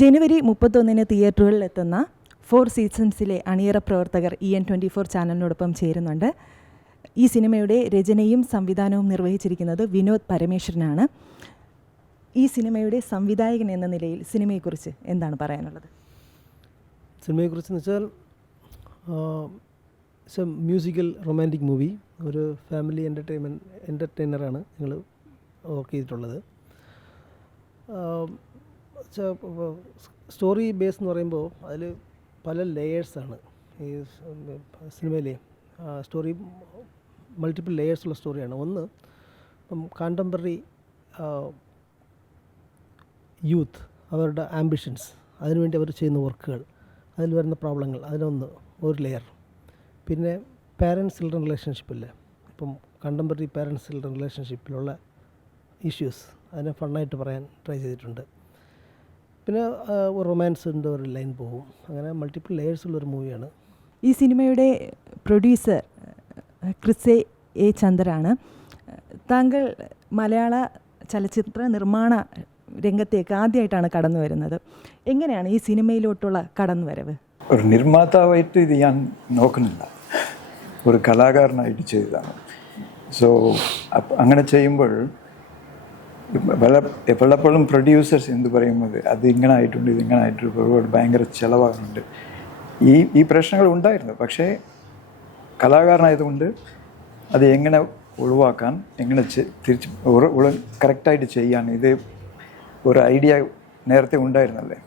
ജനുവരി 31 തിയേറ്ററുകളിലെത്തുന്ന 4 സീസൺസിലെ അണിയറ പ്രവർത്തകർ EN24 ചാനലിനോടൊപ്പം ചേരുന്നുണ്ട്. ഈ സിനിമയുടെ രചനയും സംവിധാനവും നിർവഹിച്ചിരിക്കുന്നത് വിനോദ് പരമേശ്വരനാണ്. ഈ സിനിമയുടെ സംവിധായകൻ എന്ന നിലയിൽ സിനിമയെക്കുറിച്ച് എന്താണ് പറയാനുള്ളത്? സിനിമയെക്കുറിച്ച് വെച്ചാൽ it's A musical romantic movie. ഒരു ഫാമിലി എൻ്റർടൈനറാണ് ഞങ്ങൾ വർക്ക് ചെയ്തിട്ടുള്ളത്. സ്റ്റോറി ബേസ് എന്ന് പറയുമ്പോൾ അതിൽ പല ലെയേഴ്സാണ് ഈ സിനിമയിലെ സ്റ്റോറി. മൾട്ടിപ്പിൾ ലെയേഴ്സുള്ള സ്റ്റോറിയാണ്. ഒന്ന്, ഇപ്പം കണ്ടംപററി യൂത്ത്, അവരുടെ ആംബിഷൻസ്, അതിനുവേണ്ടി അവർ ചെയ്യുന്ന വർക്കുകൾ, അതിൽ വരുന്ന പ്രോബ്ലങ്ങൾ, അതിലൊന്ന് ഒരു ലെയർ. പിന്നെ പാരൻസ് ചിൽഡ്രൻ റിലേഷൻഷിപ്പില്ലേ, ഇപ്പം കണ്ടംപററി പാരൻസ് ചിൽഡ്രൻ റിലേഷൻഷിപ്പിലുള്ള ഇഷ്യൂസ്, അതിനെ ഫണ്ണായിട്ട് പറയാൻ ട്രൈ ചെയ്തിട്ടുണ്ട്. പിന്നെ റൊമാൻസിൻ്റെ ഒരു ലൈൻ പോകും. അങ്ങനെ മൾട്ടിപ്പിൾ ലെയേഴ്സുള്ളൊരു മൂവിയാണ്. ഈ സിനിമയുടെ പ്രൊഡ്യൂസർ ക്രിസ് എ ചന്ദ്രാണ്. താങ്കൾ മലയാള ചലച്ചിത്ര നിർമ്മാണ രംഗത്തേക്ക് ആദ്യമായിട്ടാണ് കടന്നു വരുന്നത്. എങ്ങനെയാണ് ഈ സിനിമയിലോട്ടുള്ള കടന്നുവരവ്? ഒരു നിർമ്മാതാവായിട്ട് ഇത് ഞാൻ നോക്കുന്നില്ല, ഒരു കലാകാരനായിട്ട് ചെയ്തതാണ്. സോ അങ്ങനെ ചെയ്യുമ്പോൾ പലപ്പോഴും പ്രൊഡ്യൂസേഴ്സ് എന്ത് പറയുന്നത്, അത് ഇങ്ങനെ ആയിട്ടുണ്ട്, ഇതിങ്ങനെ ആയിട്ടുണ്ട്, ഒരുപാട് ഭയങ്കര ചിലവാകുന്നുണ്ട്, ഈ പ്രശ്നങ്ങൾ ഉണ്ടായിരുന്നു. പക്ഷേ കലാകാരനായതുകൊണ്ട് അത് എങ്ങനെ ഒഴിവാക്കാൻ, എങ്ങനെ തിരിച്ച് കറക്റ്റായിട്ട് ചെയ്യാൻ, ഇത് ഒരു ഐഡിയ നേരത്തെ ഉണ്ടായിരുന്നല്ലേ.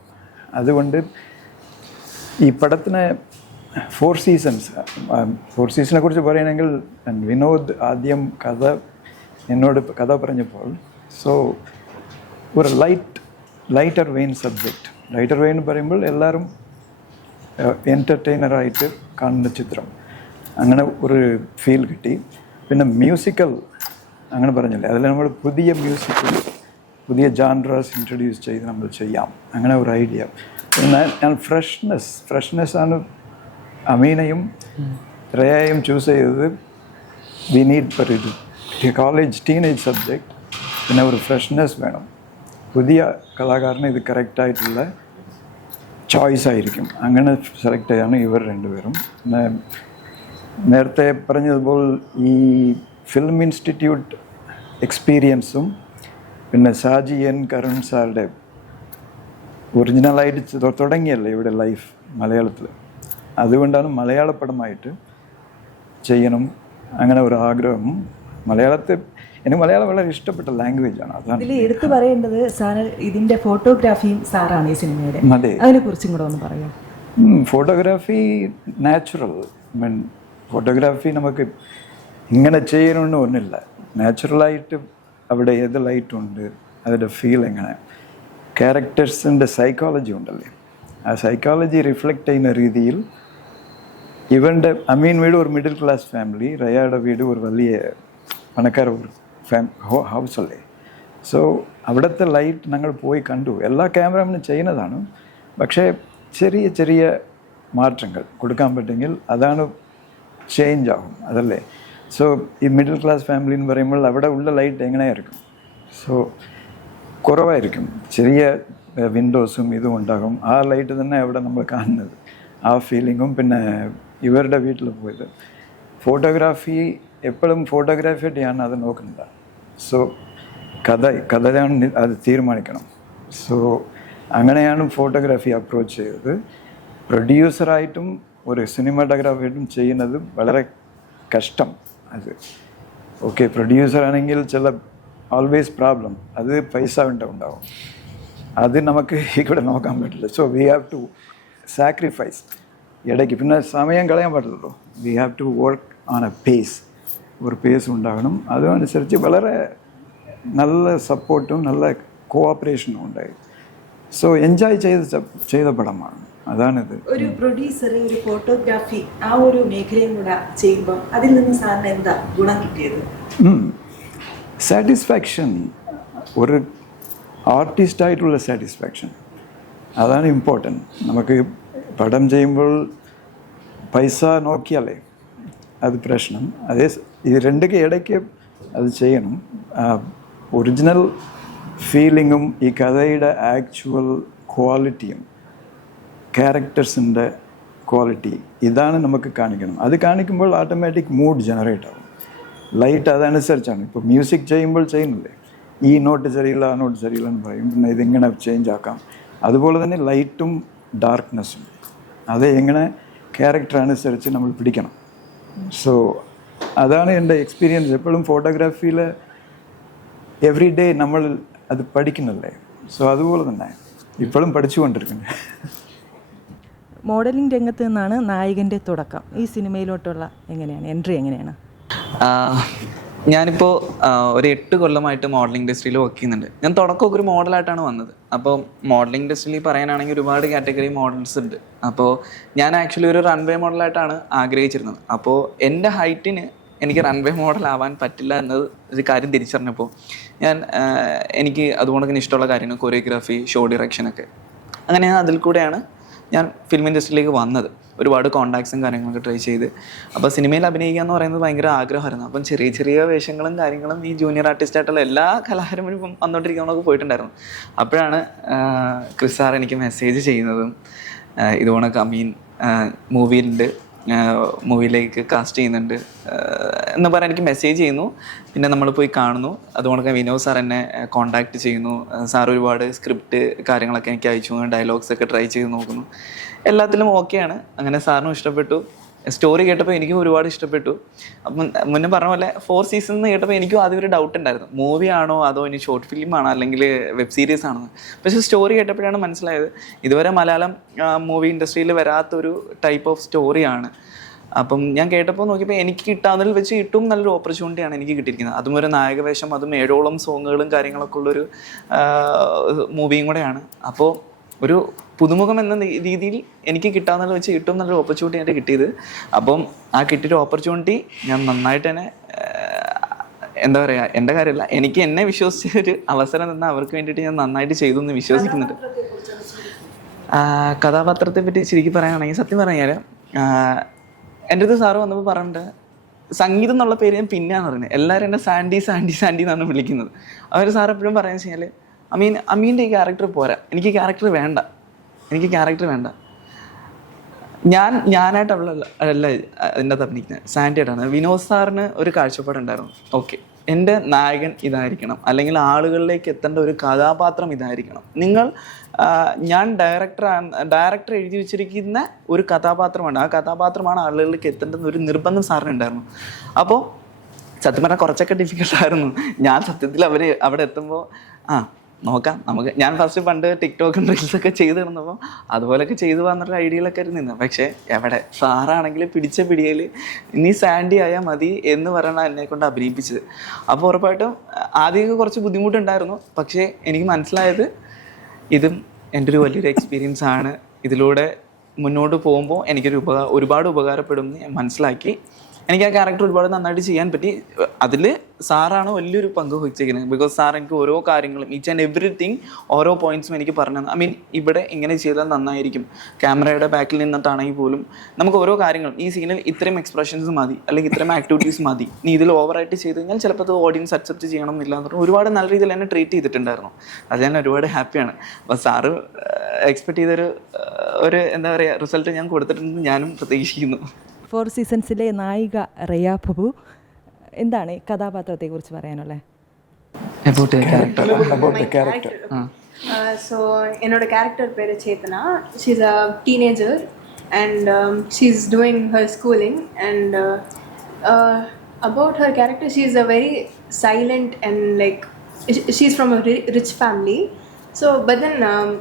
അതുകൊണ്ട് ഈ പടത്തിന് 4 സീസണിനെ കുറിച്ച് പറയുകയാണെങ്കിൽ, വിനോദ് ആദ്യം എന്നോട് കഥ പറഞ്ഞപ്പോൾ, സോ ഒരു lighter vein subject. Lighter vein പറയുമ്പോൾ എല്ലാവരും എൻ്റർടൈനറായിട്ട് കാണുന്ന ചിത്രം, അങ്ങനെ ഒരു ഫീൽ കിട്ടി. പിന്നെ മ്യൂസിക്കൽ അങ്ങനെ പറഞ്ഞില്ലേ, അതിൽ നമ്മൾ പുതിയ ജാൻറസ് ഇൻട്രൊഡ്യൂസ് ചെയ്ത് നമ്മൾ ചെയ്യാം, അങ്ങനെ ഒരു ഐഡിയ. പിന്നെ ഞാൻ ഫ്രഷ്നെസ് ആണ് അമീനയും റേയയും ചൂസ് ചെയ്തത്. വി നീഡ് ഫോർ ഇത് കോളേജ് ടീനേജ് സബ്ജക്റ്റ്, പിന്നെ ഒരു ഫ്രഷ്നെസ് വേണം. പുതിയ കലാകാരന് ഇത് കറക്റ്റായിട്ടുള്ള ചോയ്സ് ആയിരിക്കും. അങ്ങനെ സെലക്ട് ചെയ്യാണ് ഇവർ രണ്ടുപേരും. പിന്നെ നേരത്തെ പറഞ്ഞതുപോലെ ഈ ഫിലിം ഇൻസ്റ്റിറ്റ്യൂട്ട് എക്സ്പീരിയൻസും പിന്നെ ഷാജി എൻ കരുൺ സാറുടെ ഒറിജിനലായിട്ട് തുടങ്ങിയല്ലേ ഇവിടെ ലൈഫ് മലയാളത്തിൽ. അതുകൊണ്ടാണ് മലയാള പടമായിട്ട് ചെയ്യണം അങ്ങനെ ഒരു ആഗ്രഹം. എനിക്ക് മലയാളം വളരെ ഇഷ്ടപ്പെട്ട ലാംഗ്വേജാണ്. അതാണ് ഇതിൽ എടുത്തു പറയേണ്ടത്. സാർ ഇതിൻ്റെ ഫോട്ടോഗ്രാഫിയും സാറാണ് ഈ സിനിമയുടെ. അതെ, അതിനെക്കുറിച്ചും കൂടെ ഒന്ന് പറയാം. ഫോട്ടോഗ്രാഫി നാച്ചുറൽ ഫോട്ടോഗ്രാഫി നമുക്ക് ഇങ്ങനെ ചെയ്യണമെന്ന് ഒന്നുമില്ല. നാച്ചുറലായിട്ട് അവിടെ ഏത് ലൈറ്റുണ്ട്, അതിൻ്റെ ഫീൽ എങ്ങനെ, ക്യാരക്ടേഴ്സിൻ്റെ സൈക്കോളജി ഉണ്ടല്ലേ, ആ സൈക്കോളജി റിഫ്ലക്റ്റ് ചെയ്യുന്ന രീതിയിൽ. ഇവൻ്റെ അമീൻ വീട് ഒരു മിഡിൽ ക്ലാസ് ഫാമിലി, റയയുടെ വീട് ഒരു വലിയ പണക്കാര ഒരു ഹൗസ് അല്ലേ. സോ അവിടുത്തെ ലൈറ്റ് ഞങ്ങൾ പോയി കണ്ടു. എല്ലാ ക്യാമറമാനും ചെയ്യുന്നതാണ്, പക്ഷേ ചെറിയ മാറ്റങ്ങൾ കൊടുക്കാൻ പറ്റുമെങ്കിൽ അതാണ് ചേഞ്ച് ആകും, അതല്ലേ. സോ ഈ മിഡിൽ ക്ലാസ് ഫാമിലി എന്ന് പറയുമ്പോൾ അവിടെ ഉള്ള ലൈറ്റ് എങ്ങനെയായിരിക്കും? സോ കുറവായിരിക്കും, ചെറിയ വിൻഡോസും ഇതും ഉണ്ടാകും. ആ ലൈറ്റ് തന്നെ അവിടെ നമ്മൾ കാണുന്നത്, ആ ഫീലിങ്ങും. പിന്നെ ഇവരുടെ വീട്ടിൽ പോയത് ഫോട്ടോഗ്രാഫി എപ്പോഴും ഫോട്ടോഗ്രാഫിയായിട്ട് ഞാൻ അത് നോക്കുന്നില്ല. സോ കഥയാണ് അത് തീരുമാനിക്കണം. സോ അങ്ങനെയാണ് ഫോട്ടോഗ്രാഫി അപ്രോച്ച് ചെയ്തത്. പ്രൊഡ്യൂസറായിട്ടും ഒരു സിനിമാറ്റോഗ്രാഫിയായിട്ടും ചെയ്യുന്നത് വളരെ കഷ്ടം. അത് ഓക്കെ, പ്രൊഡ്യൂസറാണെങ്കിൽ ചില ഓൾവേസ് പ്രോബ്ലം, അത് പൈസ ഉണ്ടാവും, അത് നമുക്ക് ഇവിടെ നോക്കാൻ പറ്റില്ല. So we have to sacrifice ഇടയ്ക്ക്. പിന്നെ സമയം കളയാൻ പറ്റില്ലല്ലോ. We have to work on a pace, ഒരു പേസ് ഉണ്ടാകണം. അതനുസരിച്ച് വളരെ നല്ല സപ്പോർട്ടും നല്ല കോഓപ്പറേഷനും ഉണ്ടായി. സോ എൻജോയ് ചെയ്ത പടമാണ്, അതാണിത്. ഒരു പ്രൊഡ്യൂസർ ഒരു ഫോട്ടോഗ്രാഫി ആ ഒരു മേഖലയും കൂടെ ചെയ്യുമ്പോൾ അതിൽ നിന്ന് സാറിന് എന്താ ഗുണം കിട്ടിയത്? സാറ്റിസ്ഫാക്ഷൻ, ഒരു ആർട്ടിസ്റ്റായിട്ടുള്ള സാറ്റിസ്ഫാക്ഷൻ, അതാണ് ഇമ്പോർട്ടൻറ്റ്. നമുക്ക് പടം ചെയ്യുമ്പോൾ പൈസ നോക്കിയാലേ അത് പ്രശ്നം. ഇത് രണ്ടൊക്കെ ഇടയ്ക്ക് അത് ചെയ്യണം. ഒറിജിനൽ ഫീലിങ്ങും ഈ കഥയുടെ ആക്ച്വൽ ക്വാളിറ്റിയും ക്യാരക്ടേഴ്സിൻ്റെ ക്വാളിറ്റി ഇതാണ് നമുക്ക് കാണിക്കണം. അത് കാണിക്കുമ്പോൾ ഓട്ടോമാറ്റിക് മൂഡ് ജനറേറ്റ് ആവും. ലൈറ്റ് അതനുസരിച്ചാണ്. ഇപ്പോൾ മ്യൂസിക് ചെയ്യുമ്പോൾ ചെയ്യുന്നില്ലേ, ഈ നോട്ട് ശരിയില്ല ആ നോട്ട് ശരിയില്ല എന്ന് പറയും, പിന്നെ ഇതിങ്ങനെ ചേഞ്ച് ആക്കാം. അതുപോലെ തന്നെ ലൈറ്റും ഡാർക്ക്നെസ്സും അത് എങ്ങനെ ക്യാരക്ടർ അനുസരിച്ച് നമ്മൾ പിടിക്കണം. സോ അതാണ് എൻ്റെ എക്സ്പീരിയൻസ്. എപ്പോഴും ഫോട്ടോഗ്രാഫിയിൽ എവറി ഡേ നമ്മൾ അത് പഠിക്കുന്നില്ലേ. സോ അതുപോലെ തന്നെ ഇപ്പോഴും പഠിച്ചുകൊണ്ടിരിക്കുന്നത്. മോഡലിംഗ് രംഗത്ത് നിന്നാണ് നായകൻ്റെ തുടക്കം. ഈ സിനിമയിലോട്ടുള്ള എങ്ങനെയാണ് എൻട്രി എങ്ങനെയാണ്? ഞാനിപ്പോൾ ഒരു 8 കൊല്ലമായിട്ട് മോഡലിംഗ് ഇൻഡസ്ട്രിയിൽ വർക്ക് ചെയ്യുന്നുണ്ട്. ഞാൻ തുടക്കമൊക്കെ ഒരു മോഡലായിട്ടാണ് വന്നത്. അപ്പോൾ മോഡലിംഗ് ഇൻഡസ്ട്രിയിൽ പറയാനാണെങ്കിൽ ഒരുപാട് കാറ്റഗറി മോഡൽസ് ഉണ്ട്. അപ്പോൾ ഞാൻ ആക്ച്വലി ഒരു റൺവേ മോഡലായിട്ടാണ് ആഗ്രഹിച്ചിരുന്നത്. അപ്പോൾ എൻ്റെ ഹൈറ്റിന് എനിക്ക് റൺവേ മോഡലാവാൻ പറ്റില്ല എന്നത് ഒരു കാര്യം തിരിച്ചറിഞ്ഞപ്പോൾ എനിക്ക് അതുകൊണ്ടൊക്കെ ഇഷ്ടമുള്ള കാര്യങ്ങൾ കൊറിയോഗ്രാഫി, ഷോ ഡിറക്ഷനൊക്കെ, അങ്ങനെ അതിൽ കൂടെയാണ് ഞാൻ ഫിലിം ഇൻഡസ്ട്രിയിലേക്ക് വന്നത്. ഒരുപാട് കോണ്ടാക്ട്സും കാര്യങ്ങളൊക്കെ ട്രൈ ചെയ്ത്. അപ്പോൾ സിനിമയിൽ അഭിനയിക്കുക എന്ന് പറയുന്നത് ഭയങ്കര ആഗ്രഹമായിരുന്നു. അപ്പം ചെറിയ ചെറിയ വേഷങ്ങളും കാര്യങ്ങളും ഈ ജൂനിയർ ആർട്ടിസ്റ്റായിട്ടുള്ള എല്ലാ കലാകാരന്മാരും ഇപ്പം വന്നുകൊണ്ടിരിക്കുന്നതൊക്കെ പോയിട്ടുണ്ടായിരുന്നു. അപ്പോഴാണ് ക്രിസ് സാർ എനിക്ക് മെസ്സേജ് ചെയ്യുന്നതും ഇതുകൊണ്ടൊക്കെ മൂവിയിലേക്ക് കാസ്റ്റ് ചെയ്യുന്നുണ്ട് എന്ന് പറയാൻ എനിക്ക് മെസ്സേജ് ചെയ്യുന്നു. പിന്നെ നമ്മൾ പോയി കാണുന്നു. അതുകൊണ്ടൊക്കെ വിനോദ് സാർ എന്നെ കോണ്ടാക്ട് ചെയ്യുന്നു. സാർ ഒരുപാട് സ്ക്രിപ്റ്റ് കാര്യങ്ങളൊക്കെ എനിക്ക് അയച്ചു, ഡയലോഗ്സ് ഒക്കെ ട്രൈ ചെയ്ത് നോക്കുന്നു. എല്ലാത്തിലും ഓക്കെയാണ്. അങ്ങനെ സാറിനും ഇഷ്ടപ്പെട്ടു. സ്റ്റോറി കേട്ടപ്പോൾ എനിക്കും ഒരുപാട് ഇഷ്ടപ്പെട്ടു. അപ്പം മുന്നേ പറഞ്ഞ പോലെ 4 സീസൺ കേട്ടപ്പോൾ എനിക്കും ആദ്യം ഒരു ഡൗട്ട് ഉണ്ടായിരുന്നു, മൂവി ആണോ അതോ ഇനി ഷോർട്ട് ഫിലിമാണോ അല്ലെങ്കിൽ വെബ് സീരീസ് ആണോ. പക്ഷേ സ്റ്റോറി കേട്ടപ്പോഴാണ് മനസ്സിലായത് ഇതുവരെ മലയാളം മൂവി ഇൻഡസ്ട്രിയിൽ വരാത്തൊരു ടൈപ്പ് ഓഫ് സ്റ്റോറിയാണ്. അപ്പം ഞാൻ കേട്ടപ്പോൾ നോക്കിയപ്പോൾ എനിക്ക് കിട്ടാവുന്നതിൽ വെച്ച് ഏറ്റവും നല്ലൊരു ഓപ്പർച്യൂണിറ്റിയാണ് എനിക്ക് കിട്ടിയിരിക്കുന്നത്. അതും ഒരു നായകവേഷം, അതും 7ഓളം സോങ്ങുകളും കാര്യങ്ങളൊക്കെ ഉള്ളൊരു മൂവിയും കൂടെയാണ്. അപ്പോൾ ഒരു പുതുമുഖം എന്ന രീതിയിൽ എനിക്ക് കിട്ടാവുന്നതിൽ വെച്ച് ഏറ്റവും നല്ലൊരു ഓപ്പർച്യൂണിറ്റി ആയിട്ട് കിട്ടിയത്. അപ്പം ആ കിട്ടിയൊരു ഓപ്പർച്യൂണിറ്റി ഞാൻ നന്നായിട്ട് തന്നെ എന്താ പറയുക, എൻ്റെ കാര്യമല്ല, എനിക്ക് എന്നെ വിശ്വസിച്ചൊരു അവസരം തന്ന അവർക്ക് വേണ്ടിയിട്ട് ഞാൻ നന്നായിട്ട് ചെയ്തു എന്ന് വിശ്വസിക്കുന്നുണ്ട്. കഥാപാത്രത്തെ പറ്റി ശരിക്കും പറയുകയാണെങ്കിൽ സത്യം പറഞ്ഞാൽ എൻ്റെ അടുത്ത് സാറ് വന്നപ്പോൾ പറഞ്ഞിട്ട് സംഗീതം എന്നുള്ള പേര് ഞാൻ പിന്നെയാണ് പറയുന്നത്. എല്ലാവരും എന്നെ സാൻഡി സാൻഡി സാൻഡി എന്നാണ് വിളിക്കുന്നത്. അവർ സാർ എപ്പോഴും പറയുന്നത് വെച്ച് കഴിഞ്ഞാൽ അമീൻ്റെ ഈ ക്യാരക്ടർ പോരാ, എനിക്ക് ക്യാരക്ടർ വേണ്ട. ഞാനായിട്ട് അല്ല അതിൻ്റെ അകത്ത് അഭിനയിക്കുന്നത്, സാൻഡി ആയിട്ടാണ്. വിനോദ് സാറിന് ഒരു കാഴ്ചപ്പാടുണ്ടായിരുന്നു. ഓക്കെ, എൻ്റെ നായകൻ ഇതായിരിക്കണം, അല്ലെങ്കിൽ ആളുകളിലേക്ക് എത്തേണ്ട ഒരു കഥാപാത്രം ഇതായിരിക്കണം. ഞാൻ ഡയറക്ടർ എഴുതി വെച്ചിരിക്കുന്ന ഒരു കഥാപാത്രമാണ്, ആ കഥാപാത്രമാണ് ആളുകളിലേക്ക് എത്തേണ്ടത് ഒരു നിർബന്ധം സാറിനുണ്ടായിരുന്നു. അപ്പോൾ സത്യം പറഞ്ഞാൽ കുറച്ചൊക്കെ ഡിഫിക്കൽട്ടായിരുന്നു. ഞാൻ സത്യത്തിൽ അവിടെ എത്തുമ്പോൾ നോക്കാം നമുക്ക്, ഞാൻ ഫസ്റ്റ് പണ്ട് ടിക്ടോക്കും റീൽസൊക്കെ ചെയ്ത് കിടന്നപ്പോൾ അതുപോലെയൊക്കെ ചെയ്തു വന്നിട്ട് ഐഡിയയിലൊക്കെ നിന്ന്. പക്ഷേ എവിടെ സാറാണെങ്കിൽ പിടിച്ച പിടിയിൽ നീ സാൻഡി ആയാൽ മതി എന്ന് പറയണ എന്നെ കൊണ്ട് അഭിനയിപ്പിച്ചത്. അപ്പോൾ ഉറപ്പായിട്ടും ആദ്യമൊക്കെ കുറച്ച് ബുദ്ധിമുട്ടുണ്ടായിരുന്നു. പക്ഷേ എനിക്ക് മനസ്സിലായത് ഇതും എൻ്റെ ഒരു വലിയൊരു എക്സ്പീരിയൻസ് ആണ്. ഇതിലൂടെ മുന്നോട്ട് പോകുമ്പോൾ എനിക്കൊരു ഒരുപാട് ഉപകാരപ്പെടുമെന്ന് ഞാൻ മനസ്സിലാക്കി. എനിക്ക് ആ ക്യാരക്ടർ ഒരുപാട് നന്നായിട്ട് ചെയ്യാൻ പറ്റി. അതിൽ സാറാണ് വലിയൊരു പങ്ക് വഹിച്ചിരിക്കുന്നത്. ബിക്കോസ് സാർ എനിക്ക് ഓരോ കാര്യങ്ങളും ഈച്ച് ആൻഡ് എവറിത്തിങ് ഓരോ പോയിന്റ്സും എനിക്ക് പറഞ്ഞു തന്നു. ഇവിടെ ഇങ്ങനെ ചെയ്താൽ നന്നായിരിക്കും, ക്യാമറയുടെ ബാക്കിൽ നിന്നിട്ടാണെങ്കിൽ പോലും നമുക്ക് ഓരോ കാര്യങ്ങളും ഈ സീനിൽ ഇത്രയും എക്സ്പ്രഷൻസ് മതി, അല്ലെങ്കിൽ ഇത്രയും ആക്ടിവിറ്റീസ് മതി, നീ ഇതിൽ ഓവറായിട്ട് ചെയ്ത് കഴിഞ്ഞാൽ ചിലപ്പോൾ അത് ഓഡിയൻസ് അക്സെപ്റ്റ് ചെയ്യണം എന്നില്ല എന്ന് പറഞ്ഞാൽ ഒരുപാട് നല്ല രീതിയിൽ എന്നെ ട്രീറ്റ് ചെയ്തിട്ടുണ്ടായിരുന്നു. അത് ഞാൻ ഒരുപാട് ഹാപ്പിയാണ്. അപ്പോൾ സാറ് എക്സ്പെക്ട് ചെയ്തൊരു എന്താ പറയുക റിസൾട്ട് ഞാൻ കൊടുത്തിട്ടുണ്ടെന്ന് ഞാനും പ്രതീക്ഷിക്കുന്നു. 4 സീസൺസിലെ നായിക റിയ പ്രഭു, എന്താണ് കഥാപാത്രത്തെക്കുറിച്ച് പറയാനുള്ളത്? So என்னோட கேரக்டர் பேர் Chethana. She's a teenager and she's doing her schooling, and about her character, she's a very silent and like she's from a rich family. So but then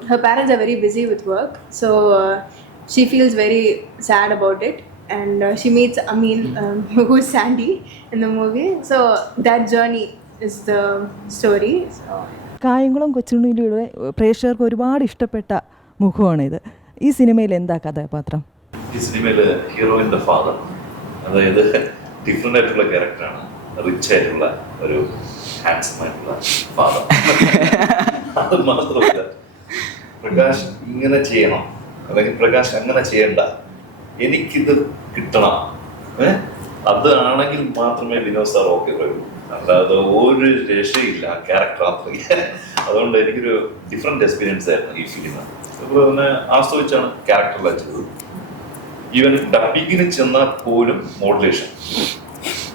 her parents are very busy with work, so she feels very sad about it. And she meets Amin, who is Sandy in the movie. So that journey is the story. Kayamkulam കൊച്ചുണ്ണിയിലൂടെ പ്രേക്ഷകർക്ക് ഒരുപാട് ഇഷ്ടപ്പെട്ട മുഖമാണിത്. ഈ സിനിമയിൽ എന്താ കഥാപാത്രം? ഈ സിനിമയിൽ ഹീറോയിൻ്റെ father, അതായത് ഡിഫറെൻ്റ് ആയിട്ടുള്ള ക്യാരക്ടറാണ്. റിച്ച് ആയിട്ടുള്ള ഒരു ഹാൻസം ആയിട്ടുള്ള ഫാദർ. അത് മാത്രമല്ല, പ്രകാശ് ഇങ്ങനെ ചെയ്യണം അല്ലെങ്കിൽ പ്രകാശ് അങ്ങനെ ചെയ്യണ്ട, എനിക്കിത് കിട്ടണം, അതാണെങ്കിൽ മാത്രമേ വിനോദ് സാർ ഓക്കെ പറയൂ. അല്ലാതെ ഒരു രക്ഷയില്ല ക്യാരക്ടർ അത്രയും. അതുകൊണ്ട് എനിക്കൊരു ഡിഫറെന്റ് എക്സ്പീരിയൻസ് ആയിരുന്നു ഈ ഫിലിം. അതുപോലെ തന്നെ ആസ്വദിച്ചാണ് ക്യാരക്ടറിലാണ് ചെയ്തത്. ഈവൻ ഡബിങ്ങിന് ചെന്നാൽ പോലും മോഡുലേഷൻ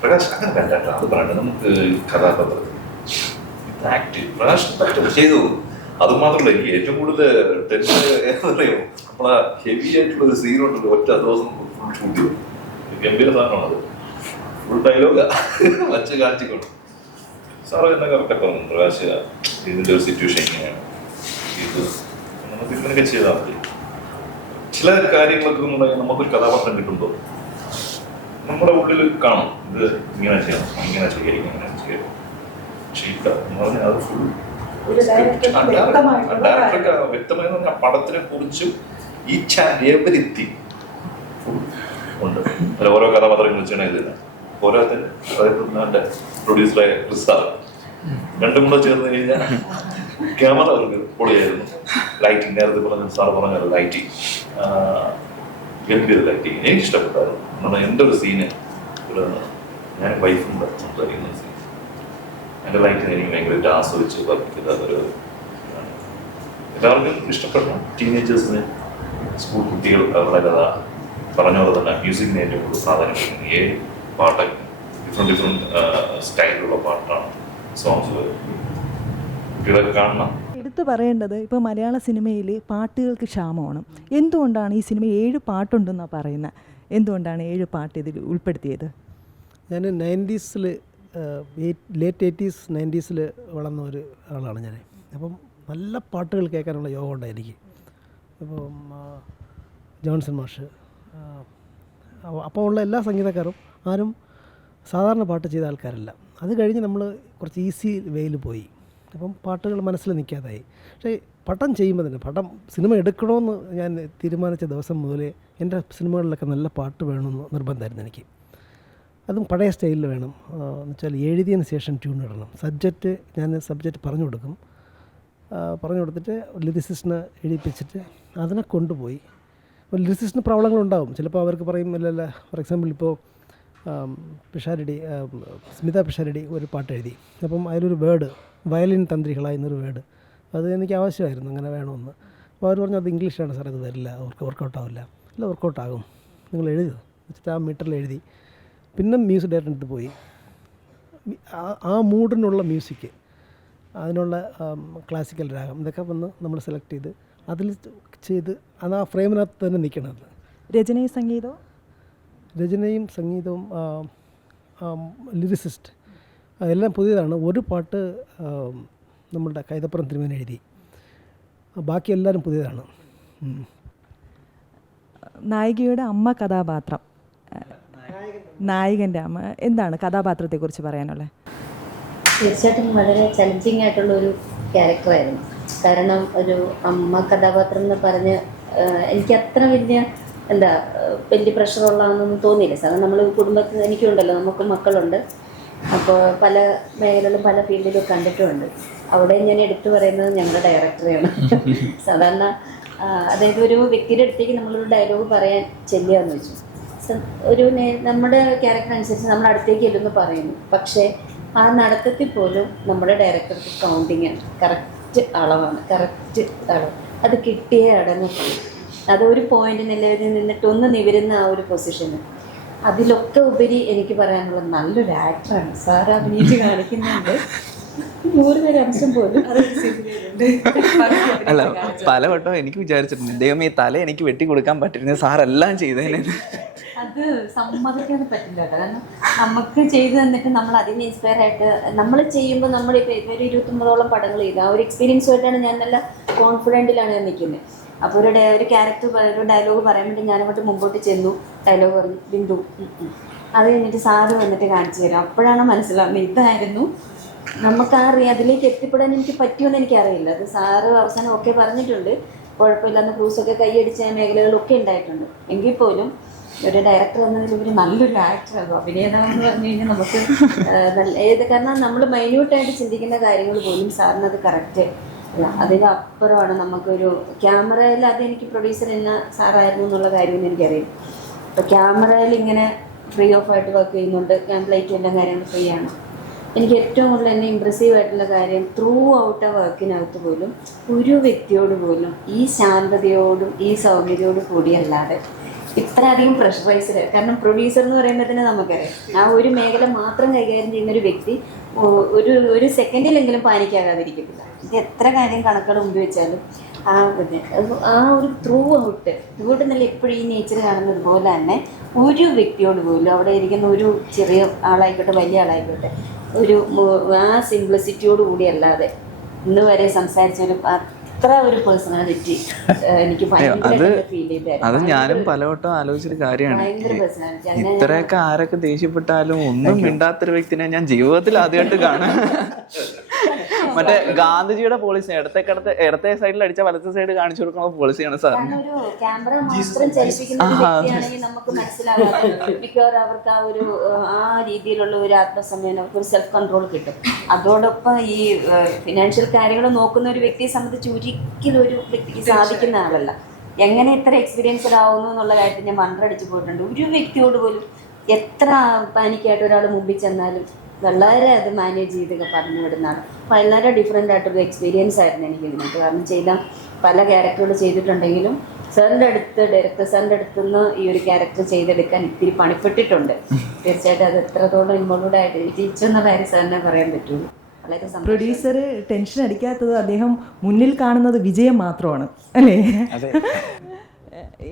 പ്രകാശ് അങ്ങനെ വേണ്ട, അത് പറയണ്ട, നമുക്ക് കഥാപാത്രത്തിൽ ആക്ട് പ്രകാശ് ചെയ്തു. അത് മാത്രമല്ല, എനിക്ക് ഏറ്റവും കൂടുതൽ ടെൻഷൻ ഏതറിയോ, നമ്മളെ ഹെവി ആയിട്ടുള്ള ഒരു സീനുണ്ടല്ലോ, ഒറ്റ ദിവസം ഫുൾ ഷൂട്ട് ചെയ്തു. ഗംഭീര സാധനമാണത്, ഫുൾ ഡയലോഗാ വച്ച് കാറ്റിക്കൊണ്ട്. സാറ് തന്നെ കറക്റ്റൊക്കെ പറഞ്ഞു, പ്രകാശ് ഇതിൻ്റെ ഒരു സിറ്റുവേഷൻ ഇങ്ങനെയാണ്, ഇത് നമുക്ക് ഇങ്ങനെയൊക്കെ ചെയ്താൽ മതി. ചില കാര്യങ്ങളൊക്കെ നമുക്കൊരു കഥാപാത്രം കിട്ടുമ്പോൾ നമ്മുടെ ഉള്ളിൽ കാണും, ഇത് ഇങ്ങനെ ചെയ്യണം, ഇങ്ങനെ ചെയ്യണം, ഇങ്ങനെ ചെയ്യണം. പക്ഷേ എന്ന് പറഞ്ഞാൽ അത് ഫുൾ ഡയറക്ടർക്ക് വ്യക്തമായി പറഞ്ഞാൽ പടത്തിനെ കുറിച്ചും ഈച്ച് ആൻഡ് എവരിത്തിങ് ഫുൾ ഉണ്ട്. അല്ല, ഓരോ കഥാപാത്രങ്ങൾ വെച്ചാണ് ഇതിന് ഓരോരുത്തർ, അതായത് പ്രൊഡ്യൂസറെ ക്രിസ്സാർ രണ്ടും കൂടെ ചേർന്ന് കഴിഞ്ഞാൽ ക്യാമറ അവർക്ക് പൊളിയായിരുന്നു. ലൈറ്റിങ്, നേരത്തെ പറഞ്ഞ സാറ് പറഞ്ഞ ലൈറ്റിങ്, ഗംഭീര ലൈറ്റിങ് എനിക്ക് ഇഷ്ടപ്പെട്ടായിരുന്നു. കാരണം എൻ്റെ ഒരു സീന്, ഒരു ഞാൻ വൈഫും സംസാരിക്കുന്ന സീൻ, എൻ്റെ ലൈറ്റിന് എനിക്ക് ഭയങ്കരമായിട്ട് ആസ്വദിച്ച് വർക്ക് ചെയ്ത ഒരു എല്ലാവർക്കും ഇഷ്ടപ്പെടണം. ടീനേജേഴ്സിന്, സ്കൂൾ കുട്ടികൾ അവരുടെ കഥ പറഞ്ഞ പോലെ തന്നെ മ്യൂസിക്കിന് ഏറ്റവും കൂടുതൽ പ്രാധാന്യം കൊടുക്കുന്നത്. ഏത് പാട്ടൊക്കെ ഡിഫറെൻറ്റ് സ്റ്റൈലിലുള്ള പാട്ടാണ്, സോങ്സ് കുട്ടികളൊക്കെ കാണണം. എടുത്തു പറയേണ്ടത് ഇപ്പോൾ മലയാള സിനിമയിൽ പാട്ടുകൾക്ക് ക്ഷാമമാണ്. എന്തുകൊണ്ടാണ് ഈ സിനിമ 7 പാട്ടുണ്ടെന്നാണ് പറയുന്നത്? എന്തുകൊണ്ടാണ് 7 പാട്ട് ഇതിൽ ഉൾപ്പെടുത്തിയത്? ഞാൻ 90s ലേറ്റ് 80s 90s വളർന്ന ഒരു ആളാണ് ഞാൻ. അപ്പം നല്ല പാട്ടുകൾ കേൾക്കാനുള്ള യോഗം ഉണ്ടായി എനിക്ക്. അപ്പം ജോൺസൺ മാഷ്, അപ്പോൾ ഉള്ള എല്ലാ സംഗീതക്കാരും ആരും സാധാരണ പാട്ട് ചെയ്ത ആൾക്കാരല്ല. അത് കഴിഞ്ഞ് നമ്മൾ കുറച്ച് ഈസി വേയിൽ പോയി. അപ്പം പാട്ടുകൾ മനസ്സിൽ നിൽക്കാതായി. പക്ഷേ പടം ചെയ്യുമ്പോൾ തന്നെ, സിനിമ എടുക്കണമെന്ന് ഞാൻ തീരുമാനിച്ച ദിവസം മുതലേ എൻ്റെ സിനിമകളിലൊക്കെ നല്ല പാട്ട് വേണമെന്ന് നിർബന്ധമായിരുന്നു എനിക്ക്. അതും പഴയ സ്റ്റൈലിൽ വേണം. എന്ന് വെച്ചാൽ എഴുതിയതിന് ശേഷം ട്യൂൺ ഇടണം. ഞാൻ സബ്ജക്റ്റ് പറഞ്ഞു കൊടുക്കും. പറഞ്ഞു കൊടുത്തിട്ട് ലിറിസിസ്റ്റിനെ എഴുതിപ്പിച്ചിട്ട് അതിനെ കൊണ്ടുപോയി. അപ്പോൾ ലിറിസിസ്റ്റിന് പ്രോബ്ലങ്ങളുണ്ടാവും. ചിലപ്പോൾ അവർക്ക് പറയും ഇല്ലല്ല, ഫോർ എക്സാമ്പിൾ ഇപ്പോൾ സ്മിത പിഷാരടി ഒരു പാട്ട് എഴുതി. അപ്പം അതിലൊരു വേർഡ് വയലിൻ തന്ത്രികളായെന്നൊരു വേർഡ്, അത് എനിക്ക് ആവശ്യമായിരുന്നു, അങ്ങനെ വേണമെന്ന്. അപ്പോൾ അവർ പറഞ്ഞു അത് ഇംഗ്ലീഷാണ് സാർ, അത് വരില്ല, അവർക്ക് വർക്കൗട്ടാവില്ല. അല്ല, വർക്കൗട്ടാകും, നിങ്ങൾ എഴുതുക വെച്ചിട്ട് ആ മീറ്ററിൽ എഴുതി. പിന്നെ മ്യൂസിക് ഡയറക്ടറിൻ്റെ അടുത്ത് പോയി ആ മൂഡിനുള്ള മ്യൂസിക്, അതിനുള്ള ക്ലാസിക്കൽ രാഗം ഇതൊക്കെ വന്ന് നമ്മൾ സെലക്ട് ചെയ്ത് അതിൽ ചെയ്ത് അത് ആ ഫ്രെയിമിനകത്ത് തന്നെ നിൽക്കണത്. രചനയും സംഗീതവും ലിറിസിസ്റ്റ് എല്ലാം പുതിയതാണ്. ഒരു പാട്ട് നമ്മളുടെ കൈതപ്പുറം തിരുമേനി എഴുതി, ബാക്കി എല്ലാവരും പുതിയതാണ്. നായികയുടെ അമ്മ കഥാപാത്രം, നായകൻ്റെ അമ്മ, എന്താണ് കഥാപാത്രത്തെക്കുറിച്ച് പറയാനുള്ളത്? തീർച്ചയായിട്ടും വളരെ ചലഞ്ചിങ് ആയിട്ടുള്ളൊരു ക്യാരക്ടറായിരുന്നു. കാരണം ഒരു അമ്മ കഥാപാത്രം എന്ന് പറഞ്ഞ് എനിക്ക് അത്ര വലിയ പ്രഷറുള്ളതാണെന്നൊന്നും തോന്നിയില്ല. സാധാരണ നമ്മൾ കുടുംബത്തിൽ എനിക്കുണ്ടല്ലോ, നമുക്ക് മക്കളുണ്ട്. അപ്പോൾ പല മേഖലകളിലും പല ഫീൽഡിലും കണ്ടിട്ടുമുണ്ട്. അവിടെ ഞാൻ എടുത്തു പറയുന്നത് ഞങ്ങളുടെ ഡയറക്ടറെയാണ്. സാധാരണ അതായത് ഒരു വ്യക്തിയുടെ അടുത്തേക്ക് നമ്മളൊരു ഡയലോഗ് പറയാൻ ചെല്ലുകയെന്ന് വെച്ചു, നമ്മുടെ ക്യാരക്ടർ അനുസരിച്ച് നമ്മൾ അടുത്തേക്ക് ചെല്ലുമെന്ന് പറയുന്നു. പക്ഷേ ആ നടത്തത്തിൽ പോലും നമ്മുടെ ഡയറക്ടർക്ക് കൗണ്ടിങ് ആണ്, കറക്റ്റ് അളവാണ്, കറക്റ്റ് അളവ്. അത് കിട്ടിയേ അടങ്ങും. അതൊരു പോയിന്റിനെല്ലാവരും നിന്നിട്ട് ഒന്ന് നിവരുന്ന ആ ഒരു പൊസിഷന്. അതിലൊക്കെ ഉപരി എനിക്ക് പറയാനുള്ള നല്ലൊരു ആക്ടറാണ് സാർ. അഭിനയിച്ച് കാണിക്കുന്നുണ്ട് 100 പേര് അംശം പോലും. അല്ല, പലവട്ടം എനിക്ക് വിചാരിച്ചിട്ടുണ്ട്, ദൈവമേ തല എനിക്ക് വെട്ടിക്കൊടുക്കാൻ പറ്റുന്ന സാറെല്ലാം ചെയ്തേനെ. അത് സമ്മതിക്കാൻ പറ്റില്ല കേട്ടോ. കാരണം നമുക്ക് ചെയ്തു തന്നിട്ട് നമ്മൾ അതിന് ഇൻസ്പയർ ആയിട്ട് നമ്മൾ ചെയ്യുമ്പോൾ നമ്മളിപ്പോൾ ഒരു 29ഓളം പടങ്ങൾ ചെയ്തു. ആ ഒരു എക്സ്പീരിയൻസുമായിട്ടാണ് ഞാൻ നല്ല കോൺഫിഡൻറ്റിലാണ് ഞാൻ നിൽക്കുന്നത്. അപ്പോൾ ഒരു ക്യാരക്ടർ ഒരു ഡയലോഗ് പറയാൻ വേണ്ടി ഞാനങ്ങോട്ട് മുമ്പോട്ട് ചെന്നു, ഡയലോഗ് പറഞ്ഞു ബിന്ദു, അത് കഴിഞ്ഞിട്ട് സാറ് വന്നിട്ട് കാണിച്ചു തരാം. അപ്പോഴാണ് മനസ്സിലാവുന്നത് ഇതായിരുന്നു നമുക്ക് അതിലേക്ക് എത്തിപ്പെടാൻ എനിക്ക് പറ്റുമെന്ന് എനിക്കറിയില്ല. അത് സാറ് അവസാനം ഓക്കെ പറഞ്ഞിട്ടുണ്ട്, കുഴപ്പമില്ലാന്ന് ക്രൂസൊക്കെ കൈയടിച്ച മേഖലകളൊക്കെ ഉണ്ടായിട്ടുണ്ട്. എങ്കിൽ പോലും ഒരു ഡയറക്ടർ എന്നതിൽ ഒരു നല്ലൊരു ആക്ടറാകും. അഭിനേതാവെന്ന് പറഞ്ഞു കഴിഞ്ഞാൽ നമുക്ക് കാരണം നമ്മൾ മൈന്യൂട്ടായിട്ട് ചിന്തിക്കുന്ന കാര്യങ്ങൾ പോലും സാറിനത് കറക്റ്റ് അല്ല, അതിനപ്പുറമാണ്. നമുക്കൊരു ക്യാമറയിൽ അതെനിക്ക് പ്രൊഡ്യൂസർ എന്ന സാറായിരുന്നു എന്നുള്ള കാര്യമൊന്നും എനിക്കറിയാം. അപ്പോൾ ക്യാമറയിൽ ഇങ്ങനെ ഫ്രീ ഓഫ് ആയിട്ട് വർക്ക് ചെയ്യുന്നുണ്ട്, ലൈറ്റും എല്ലാം കാര്യങ്ങളും ഫ്രീ ആണ്. എനിക്ക് ഏറ്റവും കൂടുതൽ എന്നെ ഇമ്പ്രസീവ് ആയിട്ടുള്ള കാര്യം ത്രൂ ഔട്ട് ആ വർക്കിനകത്ത് പോലും ഒരു വ്യക്തിയോട് പോലും ഈ ശാന്തതയോടും ഈ സൗകര്യത്തോടും കൂടിയല്ലാതെ ഇത്രയധികം പ്രഷറൈസ്ഡ്, കാരണം പ്രൊഡ്യൂസർ എന്ന് പറയുമ്പോഴത്തേന് നമുക്കറിയാം ആ ഒരു മേഖല മാത്രം കൈകാര്യം ചെയ്യുന്ന ഒരു വ്യക്തി ഒരു സെക്കൻഡിലെങ്കിലും പാനിക്കാകാതിരിക്കത്തില്ല. ഇത് എത്ര കാര്യം കണക്കുകൾ മുമ്പ് വെച്ചാലും ആ ഒരു ത്രൂ ഔട്ട് നല്ല എപ്പോഴും ഈ നേച്ചർ കാണുന്നത് പോലെ തന്നെ ഒരു വ്യക്തിയോട് പോലും അവിടെ ഇരിക്കുന്ന ഒരു ചെറിയ ആളായിക്കോട്ടെ വലിയ ആളായിക്കോട്ടെ ഒരു ആ സിംപ്ലിസിറ്റിയോട് കൂടി അല്ലാതെ ഇന്ന് വരെ സംസാരിച്ചൊരു അത്ര ഒരു പേഴ്സണാലിറ്റി എനിക്ക് ഭയങ്കരമായിട്ട് ഫീൽ ചെയ്തായിരുന്നു. അത് ഞാനും പലവട്ടം ആലോചിച്ചൊരു കാര്യമാണ്. ഭയങ്കര പേഴ്സണാലിറ്റി. ഇത്രയൊക്കെ ആരൊക്കെ ദേഷ്യപ്പെട്ടാലും ഒന്നും മിണ്ടാത്തൊരു വ്യക്തിനെ ഞാൻ ജീവിതത്തിൽ ആദ്യമായിട്ട് കാണാം. മറ്റേ ഗാന്ധിജിയുടെ പോളിസി ഇടത്തെ സൈഡിൽ അടിച്ച വലത്തെ സൈഡ് കാണിച്ചു കൊടുക്കുന്ന പോളിസിയാണ് സാർ. ഒരു ക്യാമറ മാത്രം ചലിപ്പിക്കുന്ന ഒരു വ്യക്തിയാണെങ്കിൽ നമുക്ക് മനസ്സിലാകാതെ മിക്കവാറും അവർക്ക് ആ രീതിയിലുള്ള ഒരു ആത്മസംയമനം, അവർക്ക് ഒരു സെൽഫ് കൺട്രോൾ കിട്ടും. അതോടൊപ്പം ഈ ഫിനാൻഷ്യൽ കാര്യങ്ങൾ നോക്കുന്ന ഒരു വ്യക്തിയെ സംബന്ധിച്ച് ഒരിക്കലും ഒരു വ്യക്തിക്ക് സാധിക്കുന്ന ആളല്ല. എങ്ങനെ ഇത്ര എക്സ്പീരിയൻസ്ഡ് ആവുന്നു എന്നുള്ള കാര്യത്തിൽ ഞാൻ മന്ത്രടിച്ചു പോയിട്ടുണ്ട്. ഒരു വ്യക്തിയോട് പോലും എത്ര പാനിക്കായിട്ട് ഒരാൾ മുമ്പിൽ ചെന്നാലും വളരെ അത് മാനേജ് ചെയ്തൊക്കെ പറഞ്ഞു വിടുന്നതാണ്. വളരെ ഡിഫറെൻ്റ് ആയിട്ടൊരു എക്സ്പീരിയൻസ് ആയിരുന്നു എനിക്ക് ഇതിനകത്ത്. കാരണം ചെയ്ത പല ക്യാരക്ടറുകൾ ചെയ്തിട്ടുണ്ടെങ്കിലും ഡയറക്ടർ സാറിൻ്റെ അടുത്ത് നിന്ന് ഈ ഒരു ക്യാരക്ടർ ചെയ്തെടുക്കാൻ ഇത്തിരി പണിപ്പെട്ടിട്ടുണ്ട്. തീർച്ചയായിട്ടും അത് എത്രത്തോളം ഇൻവോൾവ്ഡ് ആയിട്ട് ജയിച്ചെന്ന കാര്യം സാറിനെ പറയാൻ പറ്റുള്ളൂ. വളരെ പ്രൊഡ്യൂസർ ടെൻഷൻ അടിക്കാത്തത് അദ്ദേഹം മുന്നിൽ കാണുന്നത് വിജയം മാത്രമാണ് അല്ലേ?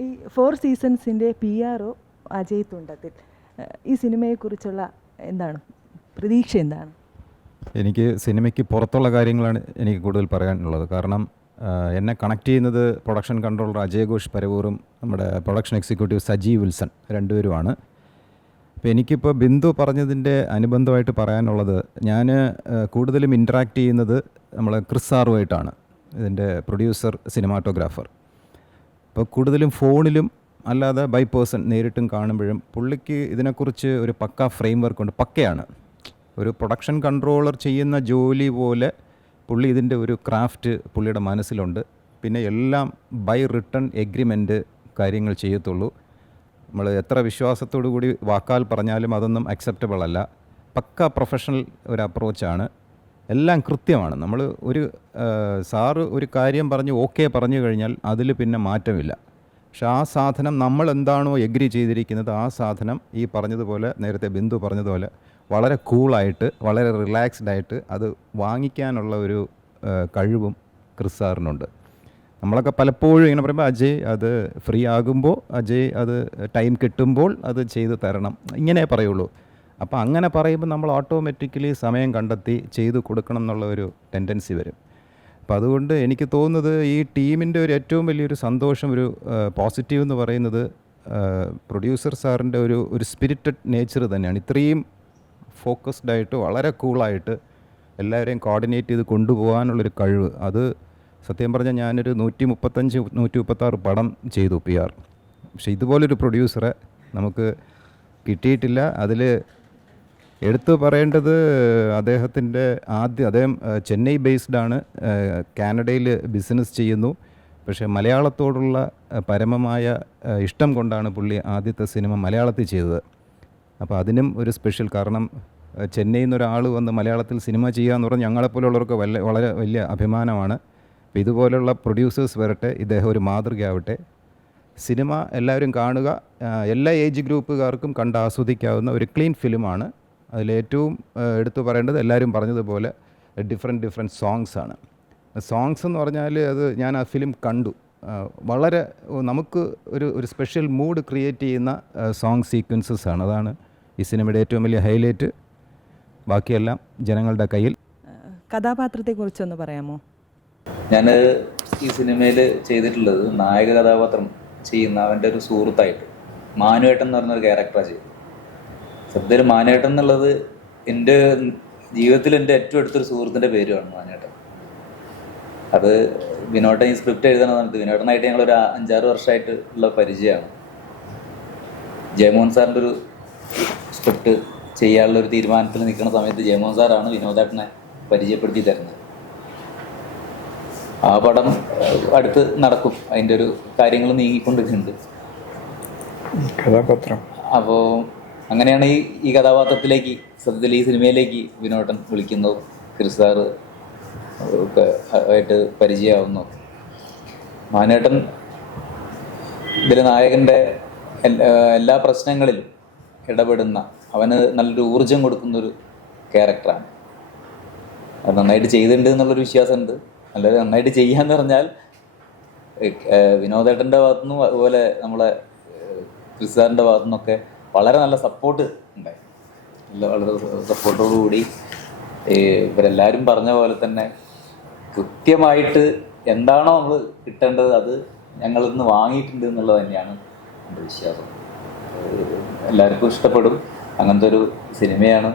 ഈ 4 സീസൺസിൻ്റെ PRO അജയ് തുണ്ടത്തിൽ ഈ സിനിമയെക്കുറിച്ചുള്ള എന്താണ് പ്രതീക്ഷ എന്താണ്? എനിക്ക് സിനിമയ്ക്ക് പുറത്തുള്ള കാര്യങ്ങളാണ് എനിക്ക് കൂടുതൽ പറയാനുള്ളത്. കാരണം എന്നെ കണക്ട് ചെയ്യുന്നത് പ്രൊഡക്ഷൻ കൺട്രോളർ അജയ് ഘോഷ് പരവൂറും നമ്മുടെ പ്രൊഡക്ഷൻ എക്സിക്യൂട്ടീവ് സജീവ് വിൽസൺ രണ്ടുപേരുമാണ്. അപ്പോൾ എനിക്കിപ്പോൾ ബിന്ദു പറഞ്ഞതിൻ്റെ അനുബന്ധമായിട്ട് പറയാനുള്ളത്, ഞാൻ കൂടുതലും ഇൻറ്ററാക്ട് ചെയ്യുന്നത് നമ്മളെ ക്രിസ് സാറുമായിട്ടാണ്, ഇതിൻ്റെ പ്രൊഡ്യൂസർ സിനിമാറ്റോഗ്രാഫർ. അപ്പോൾ കൂടുതലും ഫോണിലും അല്ലാതെ ബൈ പേഴ്സൺ നേരിട്ടും കാണുമ്പോഴും പുള്ളിക്ക് ഇതിനെക്കുറിച്ച് ഒരു പക്ക ഫ്രെയിം വർക്കുണ്ട്. പക്കയാണ് ഒരു പ്രൊഡക്ഷൻ കൺട്രോളർ ചെയ്യുന്ന ജോലി പോലെ പുള്ളി ഇതിൻ്റെ ഒരു ക്രാഫ്റ്റ് പുള്ളിയുടെ മനസ്സിലുണ്ട്. പിന്നെ എല്ലാം ബൈ റിട്ടൺ എഗ്രിമെൻറ്റ് കാര്യങ്ങൾ ചെയ്യത്തുള്ളൂ. നമ്മൾ എത്ര വിശ്വാസത്തോടു കൂടി വാക്കാൽ പറഞ്ഞാലും അതൊന്നും അക്സെപ്റ്റബിൾ അല്ല. പക്ക പ്രൊഫഷണൽ ഒരു അപ്രോച്ചാണ്. എല്ലാം കൃത്യമാണ്. നമ്മൾ സാറ് ഒരു കാര്യം പറഞ്ഞ് ഓക്കെ പറഞ്ഞു കഴിഞ്ഞാൽ അതിൽ പിന്നെ മാറ്റമില്ല. പക്ഷെ ആ സാധനം നമ്മൾ എന്താണോ എഗ്രി ചെയ്തിരിക്കുന്നത് ആ സാധനം ഈ പറഞ്ഞതുപോലെ നേരത്തെ ബിന്ദു പറഞ്ഞതുപോലെ വളരെ കൂളായിട്ട് വളരെ റിലാക്സ്ഡ് ആയിട്ട് അത് വാങ്ങിക്കാനുള്ള ഒരു കഴിവും ക്രിസ് സാറിനുണ്ട്. നമ്മളൊക്കെ പലപ്പോഴും ഇങ്ങനെ പറയുമ്പോൾ അജയ് അത് ഫ്രീ ആകുമ്പോൾ അജയ് അത് ടൈം കിട്ടുമ്പോൾ അത് ചെയ്ത് തരണം ഇങ്ങനെ പറയുള്ളൂ. അപ്പോൾ അങ്ങനെ പറയുമ്പോൾ നമ്മൾ ഓട്ടോമാറ്റിക്കലി സമയം കണ്ടെത്തി ചെയ്തു കൊടുക്കണം എന്നുള്ള ഒരു ടെൻഡൻസി വരും. അപ്പോൾ അതുകൊണ്ട് എനിക്ക് തോന്നുന്നത് ഈ ടീമിൻ്റെ ഒരു ഏറ്റവും വലിയൊരു സന്തോഷം, ഒരു പോസിറ്റീവ് എന്ന് പറയുന്നത് പ്രൊഡ്യൂസർ സാറിൻ്റെ ഒരു സ്പിരിറ്റഡ് നേച്ചർ തന്നെയാണ്. ഇത്രയും ഫോക്കസ്ഡ് ആയിട്ട് വളരെ കൂളായിട്ട് എല്ലാവരെയും കോർഡിനേറ്റ് ചെയ്ത് കൊണ്ടുപോകാനുള്ളൊരു കഴിവ്, അത് സത്യം പറഞ്ഞാൽ ഞാനൊരു 135-136 പടം ചെയ്തു PR. പക്ഷേ ഇതുപോലൊരു പ്രൊഡ്യൂസറെ നമുക്ക് കിട്ടിയിട്ടില്ല. അതിൽ എടുത്തു പറയേണ്ടത് അദ്ദേഹം ചെന്നൈ ബേസ്ഡാണ്, കാനഡയിൽ ബിസിനസ് ചെയ്യുന്നു. പക്ഷേ മലയാളത്തോടുള്ള പരമമായ ഇഷ്ടം കൊണ്ടാണ് പുള്ളി ആദ്യത്തെ സിനിമ മലയാളത്തിൽ ചെയ്തത്. അപ്പോൾ അതിനും ഒരു സ്പെഷ്യൽ, കാരണം ചെന്നൈയിൽ നിന്നൊരാൾ വന്ന് മലയാളത്തിൽ സിനിമ ചെയ്യുക എന്ന് പറഞ്ഞാൽ ഞങ്ങളെപ്പോലുള്ളവർക്ക് വളരെ വലിയ അഭിമാനമാണ്. അപ്പോൾ ഇതുപോലുള്ള പ്രൊഡ്യൂസേഴ്സ് വരട്ടെ, ഇദ്ദേഹം ഒരു മാതൃകയാവട്ടെ. സിനിമ എല്ലാവരും കാണുക, എല്ലാ ഏജ് ഗ്രൂപ്പുകാർക്കും കണ്ട് ആസ്വദിക്കാവുന്ന ഒരു ക്ലീൻ ഫിലിമാണ്. അതിലേറ്റവും എടുത്തു പറയേണ്ടത് എല്ലാവരും പറഞ്ഞതുപോലെ ഡിഫറെൻറ്റ് സോങ്സാണ്. സോങ്സ് എന്ന് പറഞ്ഞാൽ അത് ഞാൻ ആ ഫിലിം കണ്ടു, വളരെ നമുക്ക് ഒരു സ്പെഷ്യൽ മൂഡ് ക്രിയേറ്റ് ചെയ്യുന്ന സോങ് സീക്വൻസസ് ആണ്. അതാണ് ഈ സിനിമയുടെ ഏറ്റവും വലിയ ഹൈലൈറ്റ്. ബാക്കിയെല്ലാം ജനങ്ങളുടെ കയ്യിൽ. കഥാപാത്രത്തെക്കുറിച്ചൊന്ന് പറയാമോ? ഞാൻ ഈ സിനിമയിൽ ചെയ്തിട്ടുള്ളത് നായക കഥാപാത്രം ചെയ്യുന്ന അവൻ്റെ ഒരു സുഹൃത്തായിട്ട് മാനുവേട്ടൻ എന്ന് പറഞ്ഞൊരു ക്യാരക്ടറാണ് ചെയ്തത്. സത്യത്തിൽ മാനുവേട്ടൻ എന്നുള്ളത് എൻ്റെ ജീവിതത്തിൽ എൻ്റെ ഏറ്റവും അടുത്തൊരു സുഹൃത്തിൻ്റെ പേരുമാണ് മാനുവേട്ടൻ. അത് വിനോദൻ ഈ സ്ക്രിപ്റ്റ് എഴുതണ സമയത്ത് വിനോദനായിട്ട് ഞങ്ങളൊരു 5-6 വർഷമായിട്ട് ഉള്ള പരിചയമാണ്. ജയമോഹൻ സാറിൻ്റെ ഒരു സ്ക്രിപ്റ്റ് ചെയ്യാനുള്ള ഒരു തീരുമാനത്തിൽ നിൽക്കുന്ന സമയത്ത് ജയമോഹൻ സാറാണ് വിനോദേട്ടനെ പരിചയപ്പെടുത്തി തരുന്നത്. ആ പടം അടുത്ത് നടക്കും, അതിൻ്റെ ഒരു കാര്യങ്ങൾ നീങ്ങിക്കൊണ്ടിരിക്കുന്നുണ്ട് കഥാപാത്രം. അപ്പോൾ അങ്ങനെയാണ് ഈ കഥാപാത്രത്തിലേക്ക് സത്യത്തിൽ ഈ സിനിമയിലേക്ക് വിനോദൻ വിളിക്കുന്നു, ക്രിസ് സാറ് ഒക്കെ ആയിട്ട് പരിചയമാവുന്നു. മാനേട്ടൻ ഇതിലെ നായകൻ്റെ എല്ലാ പ്രശ്നങ്ങളിലും ഇടപെടുന്ന, അവന് നല്ലൊരു ഊർജം കൊടുക്കുന്നൊരു ക്യാരക്ടറാണ്. അത് നന്നായിട്ട് ചെയ്തിട്ടുണ്ട് എന്നുള്ളൊരു വിശ്വാസമുണ്ട്. നല്ല നന്നായിട്ട് ചെയ്യാന്ന് പറഞ്ഞാൽ വിനോദേട്ടൻ്റെ ഭാഗത്തുനിന്നും അതുപോലെ നമ്മളെ ക്രിസ് സാറിൻ്റെ ഭാഗത്തുനിന്നൊക്കെ വളരെ നല്ല സപ്പോർട്ട് ഉണ്ടായി. വളരെ സപ്പോർട്ടോടുകൂടി ഇവരെല്ലാവരും പറഞ്ഞ പോലെ തന്നെ കൃത്യമായിട്ട് എന്താണോ നമ്മൾ കിട്ടേണ്ടത് അത് ഞങ്ങളിൽ നിന്ന് വാങ്ങിയിട്ടുണ്ട് എന്നുള്ളത് തന്നെയാണ് എൻ്റെ വിശ്വാസം. എല്ലാവർക്കും ഇഷ്ടപ്പെടും. അങ്ങനത്തെ ഒരു സിനിമയാണ്.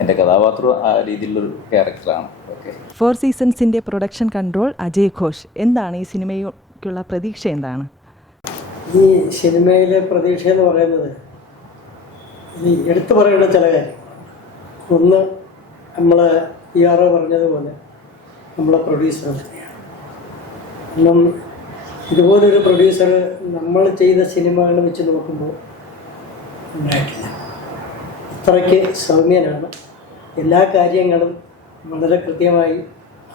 എൻ്റെ കഥാപാത്രം ആ രീതിയിലുള്ളൊരു ക്യാരക്ടറാണ്. ഓക്കെ. 4 സീസൺസിൻ്റെ പ്രൊഡക്ഷൻ കൺട്രോൾ അജയ് ഘോഷ്. എന്താണ് ഈ സിനിമയ്ക്കുള്ള പ്രതീക്ഷ എന്താണ്? ഈ സിനിമയിലെ പ്രതീക്ഷ എന്ന് പറയുന്നത് ഈ എടുത്തു പറയേണ്ട ചില കാര്യം. ഒന്ന്, നമ്മൾ PR പറഞ്ഞതുപോലെ നമ്മളെ പ്രൊഡ്യൂസർ തന്നെയാണ്. കാരണം ഇതുപോലൊരു പ്രൊഡ്യൂസർ നമ്മൾ ചെയ്ത സിനിമകൾ വെച്ച് നോക്കുമ്പോൾ ഉണ്ടായിട്ടില്ല. അത്രയ്ക്ക് സൗമ്യനാണ്. എല്ലാ കാര്യങ്ങളും വളരെ കൃത്യമായി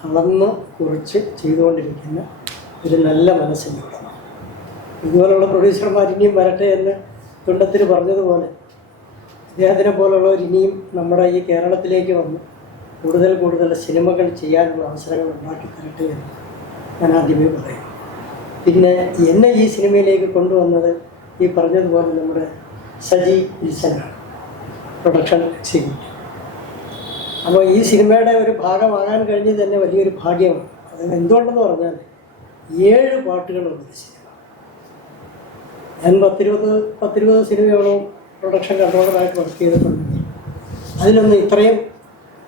അളന്ന് കുറിച്ച് ചെയ്തുകൊണ്ടിരിക്കുന്ന ഒരു നല്ല മനസ്സിനുള്ളതാണ്. ഇതുപോലുള്ള പ്രൊഡ്യൂസർമാർ ഇനിയും വരട്ടെ എന്ന് തുണ്ടത്തിൽ പറഞ്ഞതുപോലെ അദ്ദേഹത്തിനെ പോലുള്ളവർ ഇനിയും നമ്മുടെ ഈ കേരളത്തിലേക്ക് വന്ന് കൂടുതൽ സിനിമകൾ ചെയ്യാനുള്ള അവസരങ്ങൾ ഉണ്ടാക്കി തരട്ടെ എന്ന് ഞാൻ ആദ്യമേ പറയും. പിന്നെ എന്നെ ഈ സിനിമയിലേക്ക് കൊണ്ടുവന്നത് ഈ പറഞ്ഞതുപോലെ നമ്മുടെ സജി വിൽസനാണ്, പ്രൊഡക്ഷൻ എക്സിക്യൂട്ടീവ്. അപ്പോൾ ഈ സിനിമയുടെ ഒരു ഭാഗമാകാൻ കഴിഞ്ഞത് തന്നെ വലിയൊരു ഭാഗ്യമാണ്. അത് എന്തുകൊണ്ടെന്ന് പറഞ്ഞാൽ 7 പാട്ടുകളുള്ളൊരു സിനിമ. ഞാൻ 10-20 സിനിമയോളം പ്രൊഡക്ഷൻ കൺട്രോളറായിട്ട് വർക്ക് ചെയ്തിട്ടുണ്ട്. അതിലൊന്നും ഇത്രയും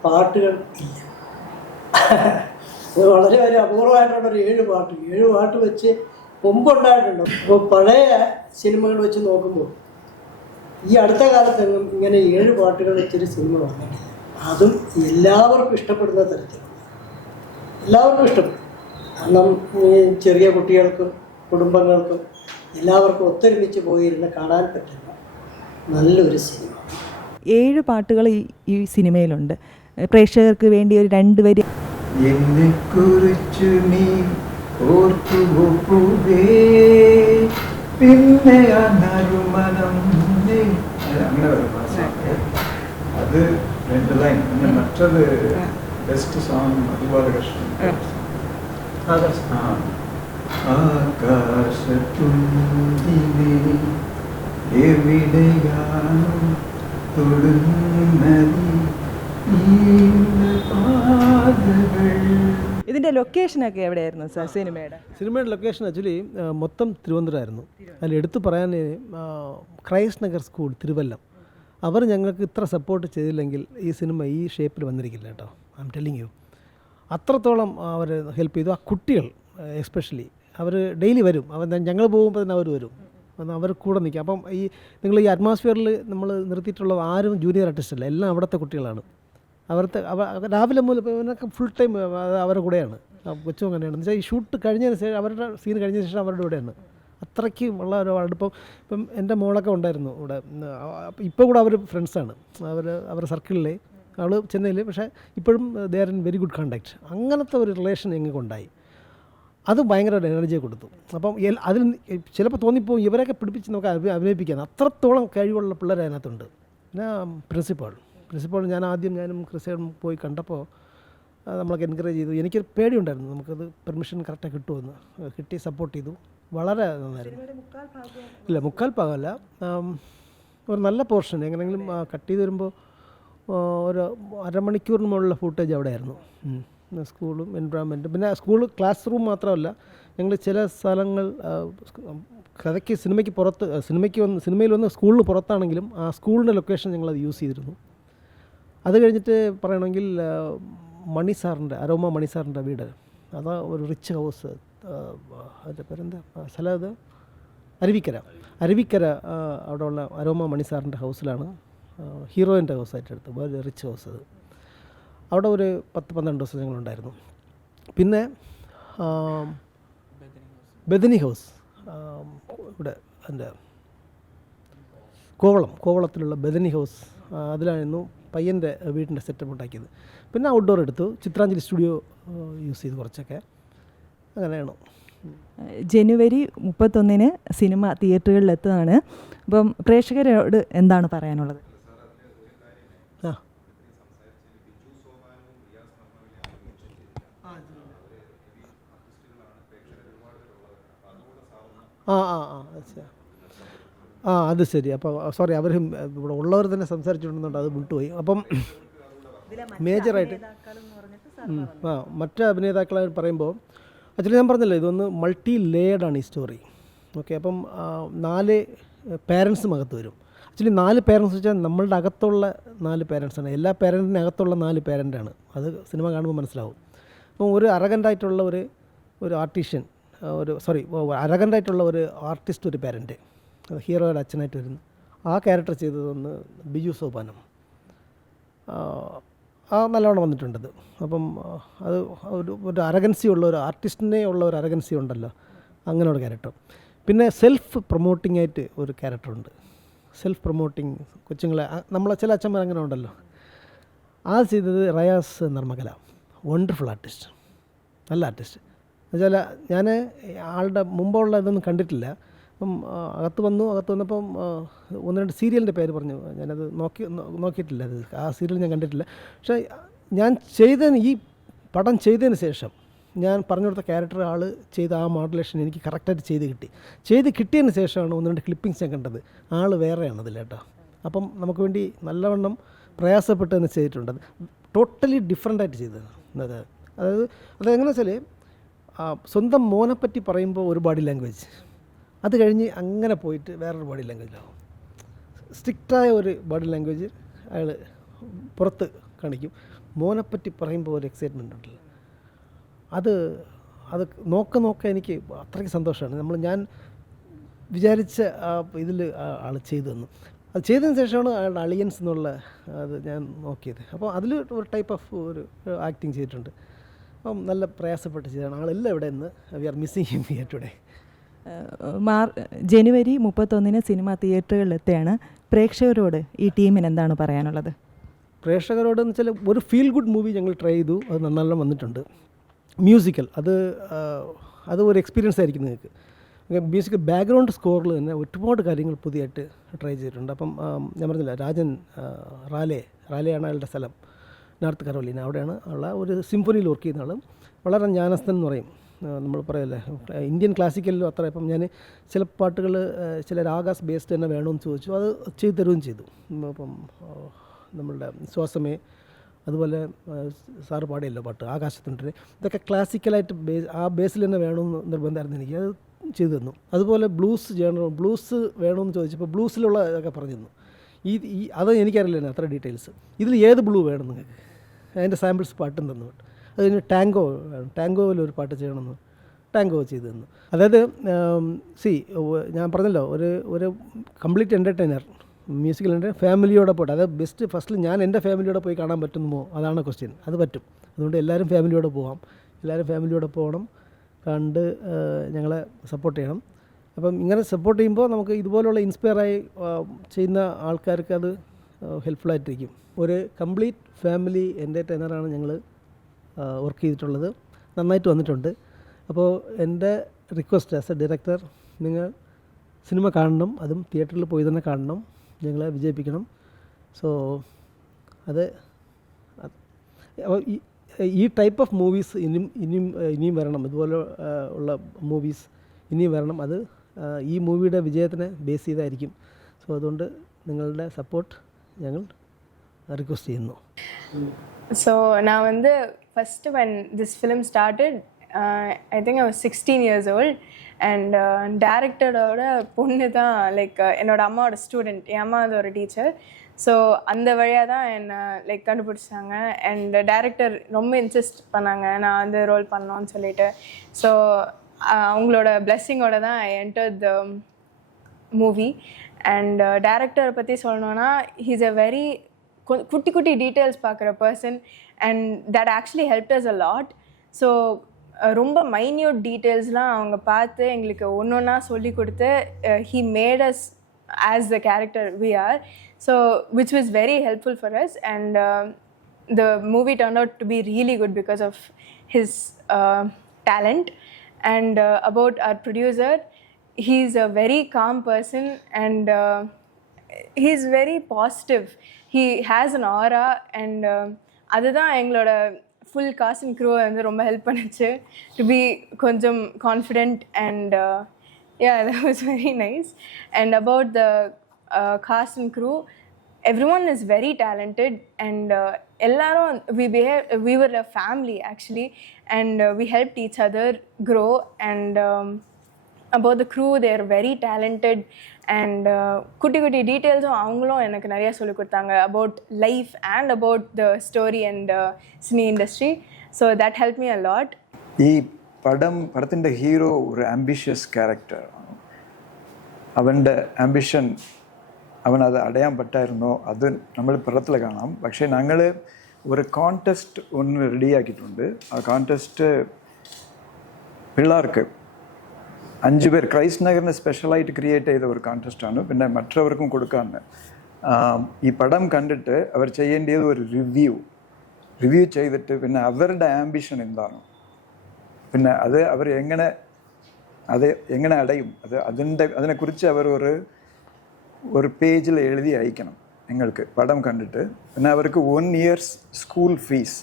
പാട്ടുകൾ ഇല്ല. അത് വളരെ ഒരു അപൂർവമായിട്ടുള്ളൊരു 7 പാട്ട് വെച്ച് മുമ്പുണ്ടായിട്ടുണ്ട്. അപ്പോൾ പഴയ സിനിമകൾ വെച്ച് നോക്കുമ്പോൾ ഈ അടുത്ത കാലത്തെങ്ങും ഇങ്ങനെ 7 പാട്ടുകൾ വെച്ചൊരു സിനിമ വന്നിട്ടില്ല. അതും എല്ലാവർക്കും ഇഷ്ടപ്പെടുന്ന തരത്തിലുള്ള, എല്ലാവർക്കും ഇഷ്ടപ്പെടും. കാരണം ഈ ചെറിയ കുട്ടികൾക്കും കുടുംബങ്ങൾക്കും എല്ലാവർക്കും ഒത്തൊരുമിച്ച് പോയിരുന്ന് കാണാൻ പറ്റുന്ന നല്ലൊരു സിനിമ. 7 പാട്ടുകൾ ഈ സിനിമയിലുണ്ട്. പ്രേക്ഷകർക്ക് വേണ്ടി ഒരു 2 വരി. എന്നെക്കുറിച്ചു നീ ഓർത്തുപോവേ, പിന്നെ നറുമനം അങ്ങനെ ഒരു അത് 2 ലൈൻ. പിന്നെ മറ്റത് ബെസ്റ്റ് സോങ് അതുപോലെ കഷ്ടം. ആകാശത്തുണ്ടിനെ എവിടെയാണോ തൊടുന്നത് ഇതിൻ്റെ ലൊക്കേഷനൊക്കെ എവിടെയായിരുന്നു സാർ സിനിമയുടെ ലൊക്കേഷൻ ആക്ച്വലി മൊത്തം തിരുവനന്തപുരമായിരുന്നു. അതിൽ എടുത്തു പറയാൻ ക്രൈസ്റ്റ് നഗർ സ്കൂൾ തിരുവല്ലം, അവർ ഞങ്ങൾക്ക് ഇത്ര സപ്പോർട്ട് ചെയ്തില്ലെങ്കിൽ ഈ സിനിമ ഈ ഷേപ്പിൽ വന്നിരിക്കില്ല കേട്ടോ. I M telling you. അത്രത്തോളം അവർ ഹെൽപ്പ് ചെയ്തു. ആ കുട്ടികൾ എസ്പെഷ്യലി അവർ ഡെയിലി വരും. ഞങ്ങൾ പോകുമ്പോൾ തന്നെ അവർ വരും, അവർ കൂടെ നിൽക്കും. അപ്പം ഈ നിങ്ങൾ ഈ അറ്റ്മോസ്ഫിയറിൽ നമ്മൾ നിർത്തിയിട്ടുള്ളത് ആരും ജൂനിയർ ആർട്ടിസ്റ്റ് അല്ല, എല്ലാം അവിടുത്തെ കുട്ടികളാണ്. രാവിലെ മുതൽ ഇവനൊക്കെ ഫുൾ ടൈം അവരുടെ കൂടെയാണ്. കൊച്ചും അങ്ങനെയാണ്. എന്ന് വെച്ചാൽ ഈ ഷൂട്ട് കഴിഞ്ഞതിന് ശേഷം, അവരുടെ സീൻ കഴിഞ്ഞതിന് ശേഷം അവരുടെ കൂടെയാണ്. അത്രയ്ക്ക് ഉള്ള ഒരു അടുപ്പം. ഇപ്പം എൻ്റെ മോളൊക്കെ ഉണ്ടായിരുന്നു ഇവിടെ. ഇപ്പോൾ കൂടെ അവർ ഫ്രണ്ട്സാണ്. അവരുടെ സർക്കിളിലെ അവൾ ചെന്നൈയിൽ, പക്ഷേ ഇപ്പോഴും they are in very good contact. അങ്ങനത്തെ ഒരു റിലേഷൻ ഞങ്ങൾക്കുണ്ടായി. അത് ഭയങ്കര എനർജി കൊടുത്തു. അപ്പം അതിൽ ചിലപ്പോൾ തോന്നിപ്പോവും ഇവരെയൊക്കെ പിടിപ്പിച്ച് നമുക്ക് അഭിനയിപ്പിക്കാൻ. അത്രത്തോളം കഴിവുള്ള പിള്ളേർ അതിനകത്തുണ്ട്. പിന്നെ പ്രിൻസിപ്പൾ ഞാനും ക്രിസ്ത്യനും പോയി കണ്ടപ്പോൾ നമ്മളൊക്കെ എൻകറേജ് ചെയ്തു. എനിക്കൊരു പേടിയുണ്ടായിരുന്നു, നമുക്കത് പെർമിഷൻ കറക്റ്റായി കിട്ടുമെന്ന്. കിട്ടി, സപ്പോർട്ട് ചെയ്തു. വളരെ നന്നായിരുന്നു. ഇല്ല, 1/4 ഭാഗമല്ല, ഒരു നല്ല പോർഷൻ എങ്ങനെയെങ്കിലും കട്ട് ചെയ്ത് വരുമ്പോൾ ഒരു അരമണിക്കൂറിന് മുകളിലുള്ള ഫൂട്ടേജ് അവിടെയായിരുന്നു. സ്കൂളും എൻവയോൺമെൻറ്റും, പിന്നെ സ്കൂൾ ക്ലാസ് റൂം മാത്രമല്ല, ഞങ്ങൾ ചില സ്ഥലങ്ങൾ കഥയ്ക്ക് സിനിമയ്ക്ക് പുറത്ത് സിനിമയിൽ വന്ന് സ്കൂളിന് പുറത്താണെങ്കിലും ആ സ്കൂളിൻ്റെ ലൊക്കേഷൻ ഞങ്ങളത് യൂസ് ചെയ്തിരുന്നു. അത് കഴിഞ്ഞിട്ട് പറയണമെങ്കിൽ അരോമ മണി സാറിൻ്റെ വീട്, അത് ഒരു റിച്ച് ഹൗസ്. അതിൻ്റെ പേരെന്താ സ്ഥലം? അത് അരുവിക്കര അവിടെയുള്ള അരോമ മണി സാറിൻ്റെ ഹൗസിലാണ്, ഹീറോയിൻ്റെ ഹൗസായിട്ട് എടുത്ത്, വളരെ റിച്ച് ഹൗസ്. അത് അവിടെ ഒരു 10-12 ദിവസം ഞങ്ങളുണ്ടായിരുന്നു. പിന്നെ ബദനി ഹൗസ് ഇവിടെ എൻ്റെ കോവളത്തിലുള്ള ബദനി ഹൗസ്, അതിലായിരുന്നു പയ്യൻ്റെ വീടിൻ്റെ സെറ്റപ്പ് ഉണ്ടാക്കിയത്. പിന്നെ ഔട്ട്ഡോർ എടുത്തു, ചിത്രാഞ്ജലി സ്റ്റുഡിയോ യൂസ് ചെയ്തു കുറച്ചൊക്കെ, അങ്ങനെയാണ്. ജനുവരി 31 സിനിമ തിയേറ്ററുകളിലെത്തുകയാണ്. അപ്പം പ്രേക്ഷകരോട് എന്താണ് പറയാനുള്ളത്? അത് ശരി. അപ്പോൾ സോറി, അവർ ഇവിടെ ഉള്ളവർ തന്നെ സംസാരിച്ചുകൊണ്ടിരുന്നുണ്ട്, അത് വിട്ടുപോയി. അപ്പം മേജറായിട്ട് മറ്റ് അഭിനേതാക്കളെ പറയുമ്പോൾ ആക്ച്വലി ഞാൻ പറഞ്ഞല്ലോ, ഇതൊന്ന് മൾട്ടി ലേയേർഡാണ് ഈ സ്റ്റോറി. ഓക്കെ, അപ്പം 4 പേരൻസും അകത്ത് വരും. ആക്ച്വലി 4 പേരൻസ് വെച്ചാൽ നമ്മളുടെ അകത്തുള്ള 4 പേരൻസാണ്, എല്ലാ പേരൻറ്റിനകത്തുള്ള 4 പേരൻ്റാണ്. അത് സിനിമ കാണുമ്പോൾ മനസ്സിലാവും. അപ്പം ഒരു അറഗൻ്റായിട്ടുള്ള ഒരു ആർട്ടിഷ്യൻ, അറഗൻ്റായിട്ടുള്ള ഒരു ആർട്ടിസ്റ്റ്, ഒരു പേരൻറ്റ്, ഹീറോയുടെ അച്ഛനായിട്ട് വരുന്നു. ആ ക്യാരക്ടർ ചെയ്തതൊന്ന് ബിജു സോപാനം. നല്ലവണ്ണം വന്നിട്ടുണ്ടത്. അപ്പം അത് ഒരു അരഗൻസി ഉള്ള ഒരു ആർട്ടിസ്റ്റിനെ ഉള്ള ഒരു അരഗൻസി ഉണ്ടല്ലോ, അങ്ങനെ ഒരു ക്യാരക്ടർ. പിന്നെ സെൽഫ് പ്രൊമോട്ടിംഗ് ആയിട്ട് ഒരു ക്യാരക്ടറുണ്ട്. സെൽഫ് പ്രൊമോട്ടിങ് കൊച്ചുങ്ങളെ, നമ്മളെ ചില അച്ഛന്മാർ അങ്ങനെ ഉണ്ടല്ലോ. ആ ചെയ്തത് റയാസ് നർമ്മകല, വണ്ടർഫുൾ ആർട്ടിസ്റ്റ്, നല്ല ആർട്ടിസ്റ്റ്. എന്നുവെച്ചാൽ ഞാൻ ആളുടെ മുമ്പുള്ള ഇതൊന്നും കണ്ടിട്ടില്ല. അപ്പം അകത്ത് വന്നപ്പം 1-2 സീരിയലിൻ്റെ പേര് പറഞ്ഞു. ഞാനത് നോക്കിയിട്ടില്ല, അത് ആ സീരിയൽ ഞാൻ കണ്ടിട്ടില്ല. പക്ഷേ ഞാൻ ഈ പടം ചെയ്തതിന് ശേഷം ഞാൻ പറഞ്ഞു കൊടുത്ത ക്യാരക്ടർ ആൾ ചെയ്ത ആ മോഡുലേഷൻ എനിക്ക് കറക്റ്റായിട്ട് ചെയ്ത് കിട്ടിയതിന് ശേഷമാണ് 1-2 ക്ലിപ്പിങ്സ് ഞാൻ കണ്ടത്. ആൾ വേറെയാണ് അതിൽ കേട്ടോ. അപ്പം നമുക്ക് വേണ്ടി നല്ലവണ്ണം പ്രയാസപ്പെട്ടതെന്ന് ചെയ്തിട്ടുണ്ട്. അത് ടോട്ടലി ഡിഫറെൻ്റായിട്ട് ചെയ്തത്. അതെങ്ങനെ വെച്ചാൽ സ്വന്തം മോനെപ്പറ്റി പറയുമ്പോൾ ഒരു ബോഡി ലാംഗ്വേജ്, അത് കഴിഞ്ഞ് അങ്ങനെ പോയിട്ട് വേറൊരു ബോഡി ലാംഗ്വേജിലാവും. സ്ട്രിക്റ്റായ ഒരു ബോഡി ലാംഗ്വേജ് അയാൾ പുറത്ത് കാണിക്കും. മോനെപ്പറ്റി പറയുമ്പോൾ ഒരു എക്സൈറ്റ്മെൻ്റ് ഉണ്ടല്ലോ, അത് നോക്ക എനിക്ക് അത്രയ്ക്ക് സന്തോഷമാണ്. ഞാൻ വിചാരിച്ച ഇതിൽ ആൾ ചെയ്തു തന്നു. അത് ചെയ്തതിന് ശേഷമാണ് അയാളുടെ അളിയൻസ് എന്നുള്ള അത് ഞാൻ നോക്കിയത്. അപ്പോൾ അതിൽ ഒരു ടൈപ്പ് ഓഫ് ഒരു ആക്ടിങ് ചെയ്തിട്ടുണ്ട്. അപ്പം നല്ല പ്രയാസപ്പെട്ട് ചെയ്തതാണ്. ആളെല്ലാം ഇവിടെ നിന്ന് we are missing him here today. ജനുവരി 31 സിനിമ തിയേറ്ററുകളിലെത്തുകയാണ്. പ്രേക്ഷകരോട് ഈ ടീമിന് എന്താണ് പറയാനുള്ളത്? പ്രേക്ഷകരോട് എന്ന് വെച്ചാൽ ഒരു ഫീൽ ഗുഡ് മൂവി ഞങ്ങൾ ട്രൈ ചെയ്തു, അത് നന്നെല്ലാം വന്നിട്ടുണ്ട്. മ്യൂസിക്കൽ അത് ഒരു എക്സ്പീരിയൻസ് ആയിരിക്കും നിങ്ങൾക്ക്. മ്യൂസിക്കൽ ബാക്ക്ഗ്രൗണ്ട് സ്കോറിൽ തന്നെ ഒരുപാട് കാര്യങ്ങൾ പുതിയതായിട്ട് ട്രൈ ചെയ്തിട്ടുണ്ട്. അപ്പം ഞാൻ പറഞ്ഞില്ല, രാജൻ റാലെയാണ് അയാളുടെ സ്ഥലം, നോർത്ത് കരോലിന. അവിടെയാണ് ഉള്ള ഒരു സിംഫണിയിൽ വർക്ക് ചെയ്യുന്ന ആൾ. വളരെ ജ്ഞാനസ്ഥൻ എന്ന് പറയും, നമ്മൾ പറയല്ലേ, ഇന്ത്യൻ ക്ലാസിക്കലിലും അത്ര. ഇപ്പം ഞാൻ ചില പാട്ടുകൾ ചില രാഗാസ് ബേസ്ഡ് തന്നെ വേണമെന്ന് ചോദിച്ചു, അത് ചെയ്തു തരുകയും ചെയ്തു. അപ്പം നമ്മളുടെ ശ്വാസമേ, അതുപോലെ സാറ് പാടിയല്ലോ പാട്ട് ആകാശത്തുണ്ടേ, ഇതൊക്കെ ക്ലാസിക്കലായിട്ട് ആ ബേസിൽ തന്നെ വേണമെന്ന് നിർബന്ധമായിരുന്നു എനിക്ക്, അത് ചെയ്തു തന്നു. അതുപോലെ ബ്ലൂസ് വേണമെന്ന് ചോദിച്ചപ്പോൾ ബ്ലൂസിലുള്ള ഇതൊക്കെ പറഞ്ഞു തന്നു. അത് എനിക്കറിയില്ല അത്ര ഡീറ്റെയിൽസ്. ഇതിൽ ഏത് ബ്ലൂ വേണം നിങ്ങൾക്ക്, അതിൻ്റെ സാമ്പിൾസ് പാട്ടും തന്നു. അത് കഴിഞ്ഞ് ടാങ്കോയിൽ ഒരു പാട്ട് ചെയ്യണമെന്ന് ടാങ്കോ ചെയ്തു തന്നു. അതായത് ഞാൻ പറഞ്ഞല്ലോ, ഒരു കംപ്ലീറ്റ് എൻ്റർടൈനർ, മ്യൂസിക്കൽ ഫാമിലിയോടെ പോയിട്ട്, അത് ബെസ്റ്റ്. ഫസ്റ്റിൽ ഞാൻ എൻ്റെ ഫാമിലിയോടെ പോയി കാണാൻ പറ്റുമോ, അതാണ് ക്വസ്റ്റ്യൻ. അത് പറ്റും. അതുകൊണ്ട് എല്ലാവരും ഫാമിലിയോടെ പോകണം, കണ്ട് ഞങ്ങളെ സപ്പോർട്ട് ചെയ്യണം. അപ്പം ഇങ്ങനെ സപ്പോർട്ട് ചെയ്യുമ്പോൾ നമുക്ക് ഇതുപോലുള്ള ഇൻസ്പയറായി ചെയ്യുന്ന ആൾക്കാർക്ക് അത് ഹെൽപ്ഫുള്ളായിട്ടിരിക്കും. ഒരു കംപ്ലീറ്റ് ഫാമിലി എൻ്റർടൈനറാണ് ഞങ്ങൾ വർക്ക് ചെയ്തിട്ടുള്ളത്. നന്നായിട്ട് വന്നിട്ടുണ്ട്. അപ്പോൾ എൻ്റെ റിക്വസ്റ്റ് ആസ് എ ഡയറക്ടർ, നിങ്ങൾ സിനിമ കാണണം, അതും തിയേറ്ററിൽ പോയി തന്നെ കാണണം, ഞങ്ങളെ വിജയിപ്പിക്കണം. സോ ഈ ടൈപ്പ് ഓഫ് മൂവീസ് ഇനിയും വരണം, ഇതുപോലെ ഉള്ള മൂവീസ് ഇനിയും വരണം. അത് ഈ മൂവിയുടെ വിജയത്തിനെ ബേസ് ചെയ്തായിരിക്കും. സോ അതുകൊണ്ട് നിങ്ങളുടെ സപ്പോർട്ട് ഞങ്ങൾ റിക്വസ്റ്റ് ചെയ്യുന്നു. So now first when this film started, I think I was 16 years old, and director oda ponnu da like enoda amma student, என் அம்மா அது ஒரு டீச்சர். ஸோ அந்த வழியாக தான் என்னை லைக் கண்டுபிடிச்சாங்க. அண்ட் டேரக்டர் ரொம்ப இன்சிஸ்ட் பண்ணாங்க நான் வந்து ரோல் பண்ணோன்னு சொல்லிட்டு. ஸோ அவங்களோட பிளெஸ்ஸிங்கோட தான் I entered the movie. And டேரக்டரை பற்றி சொல்லணுன்னா, ஹீஸ் அ வெரி குட்டி குட்டி டீட்டெயில்ஸ் பார்க்குற person, and that actually helped us a lot. So ரொம்ப மைன்யூட் டீட்டெயில்ஸ்லாம் அவங்க பார்த்து எங்களுக்கு ஒன்று ஒன்றா சொல்லி கொடுத்து he made us as the character we are. So which was very helpful for us, and the movie turned out to be really good because of his talent. And about our producer, he's a very calm person, and he's very positive. He has an aura, and அதுதான் எங்களோட full cost and க்ரூவை வந்து ரொம்ப help பண்ணுச்சு to be கொஞ்சம் confident. And yeah, that was very nice. And about the cast and crew, everyone is very talented, and ellarum we were a family actually, and we helped each other grow. And about the crew, they are very talented, and குட்டி குட்டி டீட்டெயில்ஸும் அவங்களும் எனக்கு நிறைய சொல்லிக் கொடுத்தாங்க about life and about the story and cine industry. So that helped me a lot. ഈ പടത്തിൻ്റെ ഹീറോ ഒരു ആംബിഷ്യസ് ക്യാരക്ടറാണ്. അവൻ്റെ ആംബിഷൻ അവനത് അടയാൻ പറ്റായിരുന്നോ അത് നമ്മൾ പടത്തിൽ കാണാം. പക്ഷേ ഞങ്ങൾ ഒരു കോൺടെസ്റ്റ് ഒന്ന് റെഡിയാക്കിയിട്ടുണ്ട്. ആ കോൺടെസ്റ്റ് പിള്ളേർക്ക് 5 പേർ ക്രൈസ്റ്റ് നഗറിന് സ്പെഷ്യലായിട്ട് ക്രിയേറ്റ് ചെയ്ത ഒരു കോൺടെസ്റ്റാണ്. പിന്നെ മற்றവർക്കും കൊടുക്കാമെന്ന്. ഈ പടം കണ്ടിട്ട് അവർ ചെയ്യേണ്ടത് ഒരു റിവ്യൂ ചെയ്തിട്ട് പിന്നെ അവരുടെ ആംബിഷൻ എന്താണ്, പിന്നെ അത് അവർ എങ്ങനെ അടയും, അതിനെക്കുറിച്ച് അവർ ഒരു പേജിൽ എഴുതി അയക്കണം നിങ്ങൾക്ക് പടം കണ്ടിട്ട്. പിന്നെ അവർക്ക് 1 year സ്കൂൾ ഫീസ്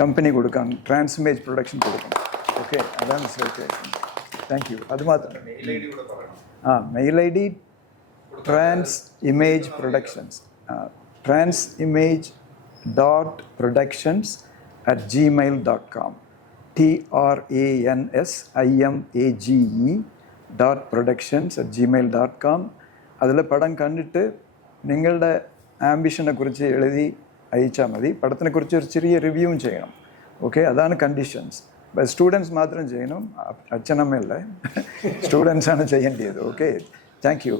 കമ്പനി കൊടുക്കാൻ ട്രാൻസ്ഇമേജ് പ്രൊഡക്ഷൻ കൊടുക്കണം. ഓക്കെ, അതാണ് ശ്രദ്ധിച്ചത്. Thank you. അത് മാത്രം. Mail I D Transimage Productions, transimage.productions@gmail.com, transimage.productions@gmail.com. അതിൽ പടം കണ്ടിട്ട് നിങ്ങളുടെ ആംബിഷനെ കുറിച്ച് എഴുതി അയച്ചാൽ മതി. പടത്തിനെക്കുറിച്ച് ഒരു ചെറിയ റിവ്യൂവും ചെയ്യണം. ഓക്കെ, അതാണ് കണ്ടീഷൻസ്. സ്റ്റുഡൻസ് മാത്രം ചെയ്യണം, അച്ഛനമ്മയല്ലേ, സ്റ്റുഡൻസാണ് ചെയ്യേണ്ടത്. Okay, thank you.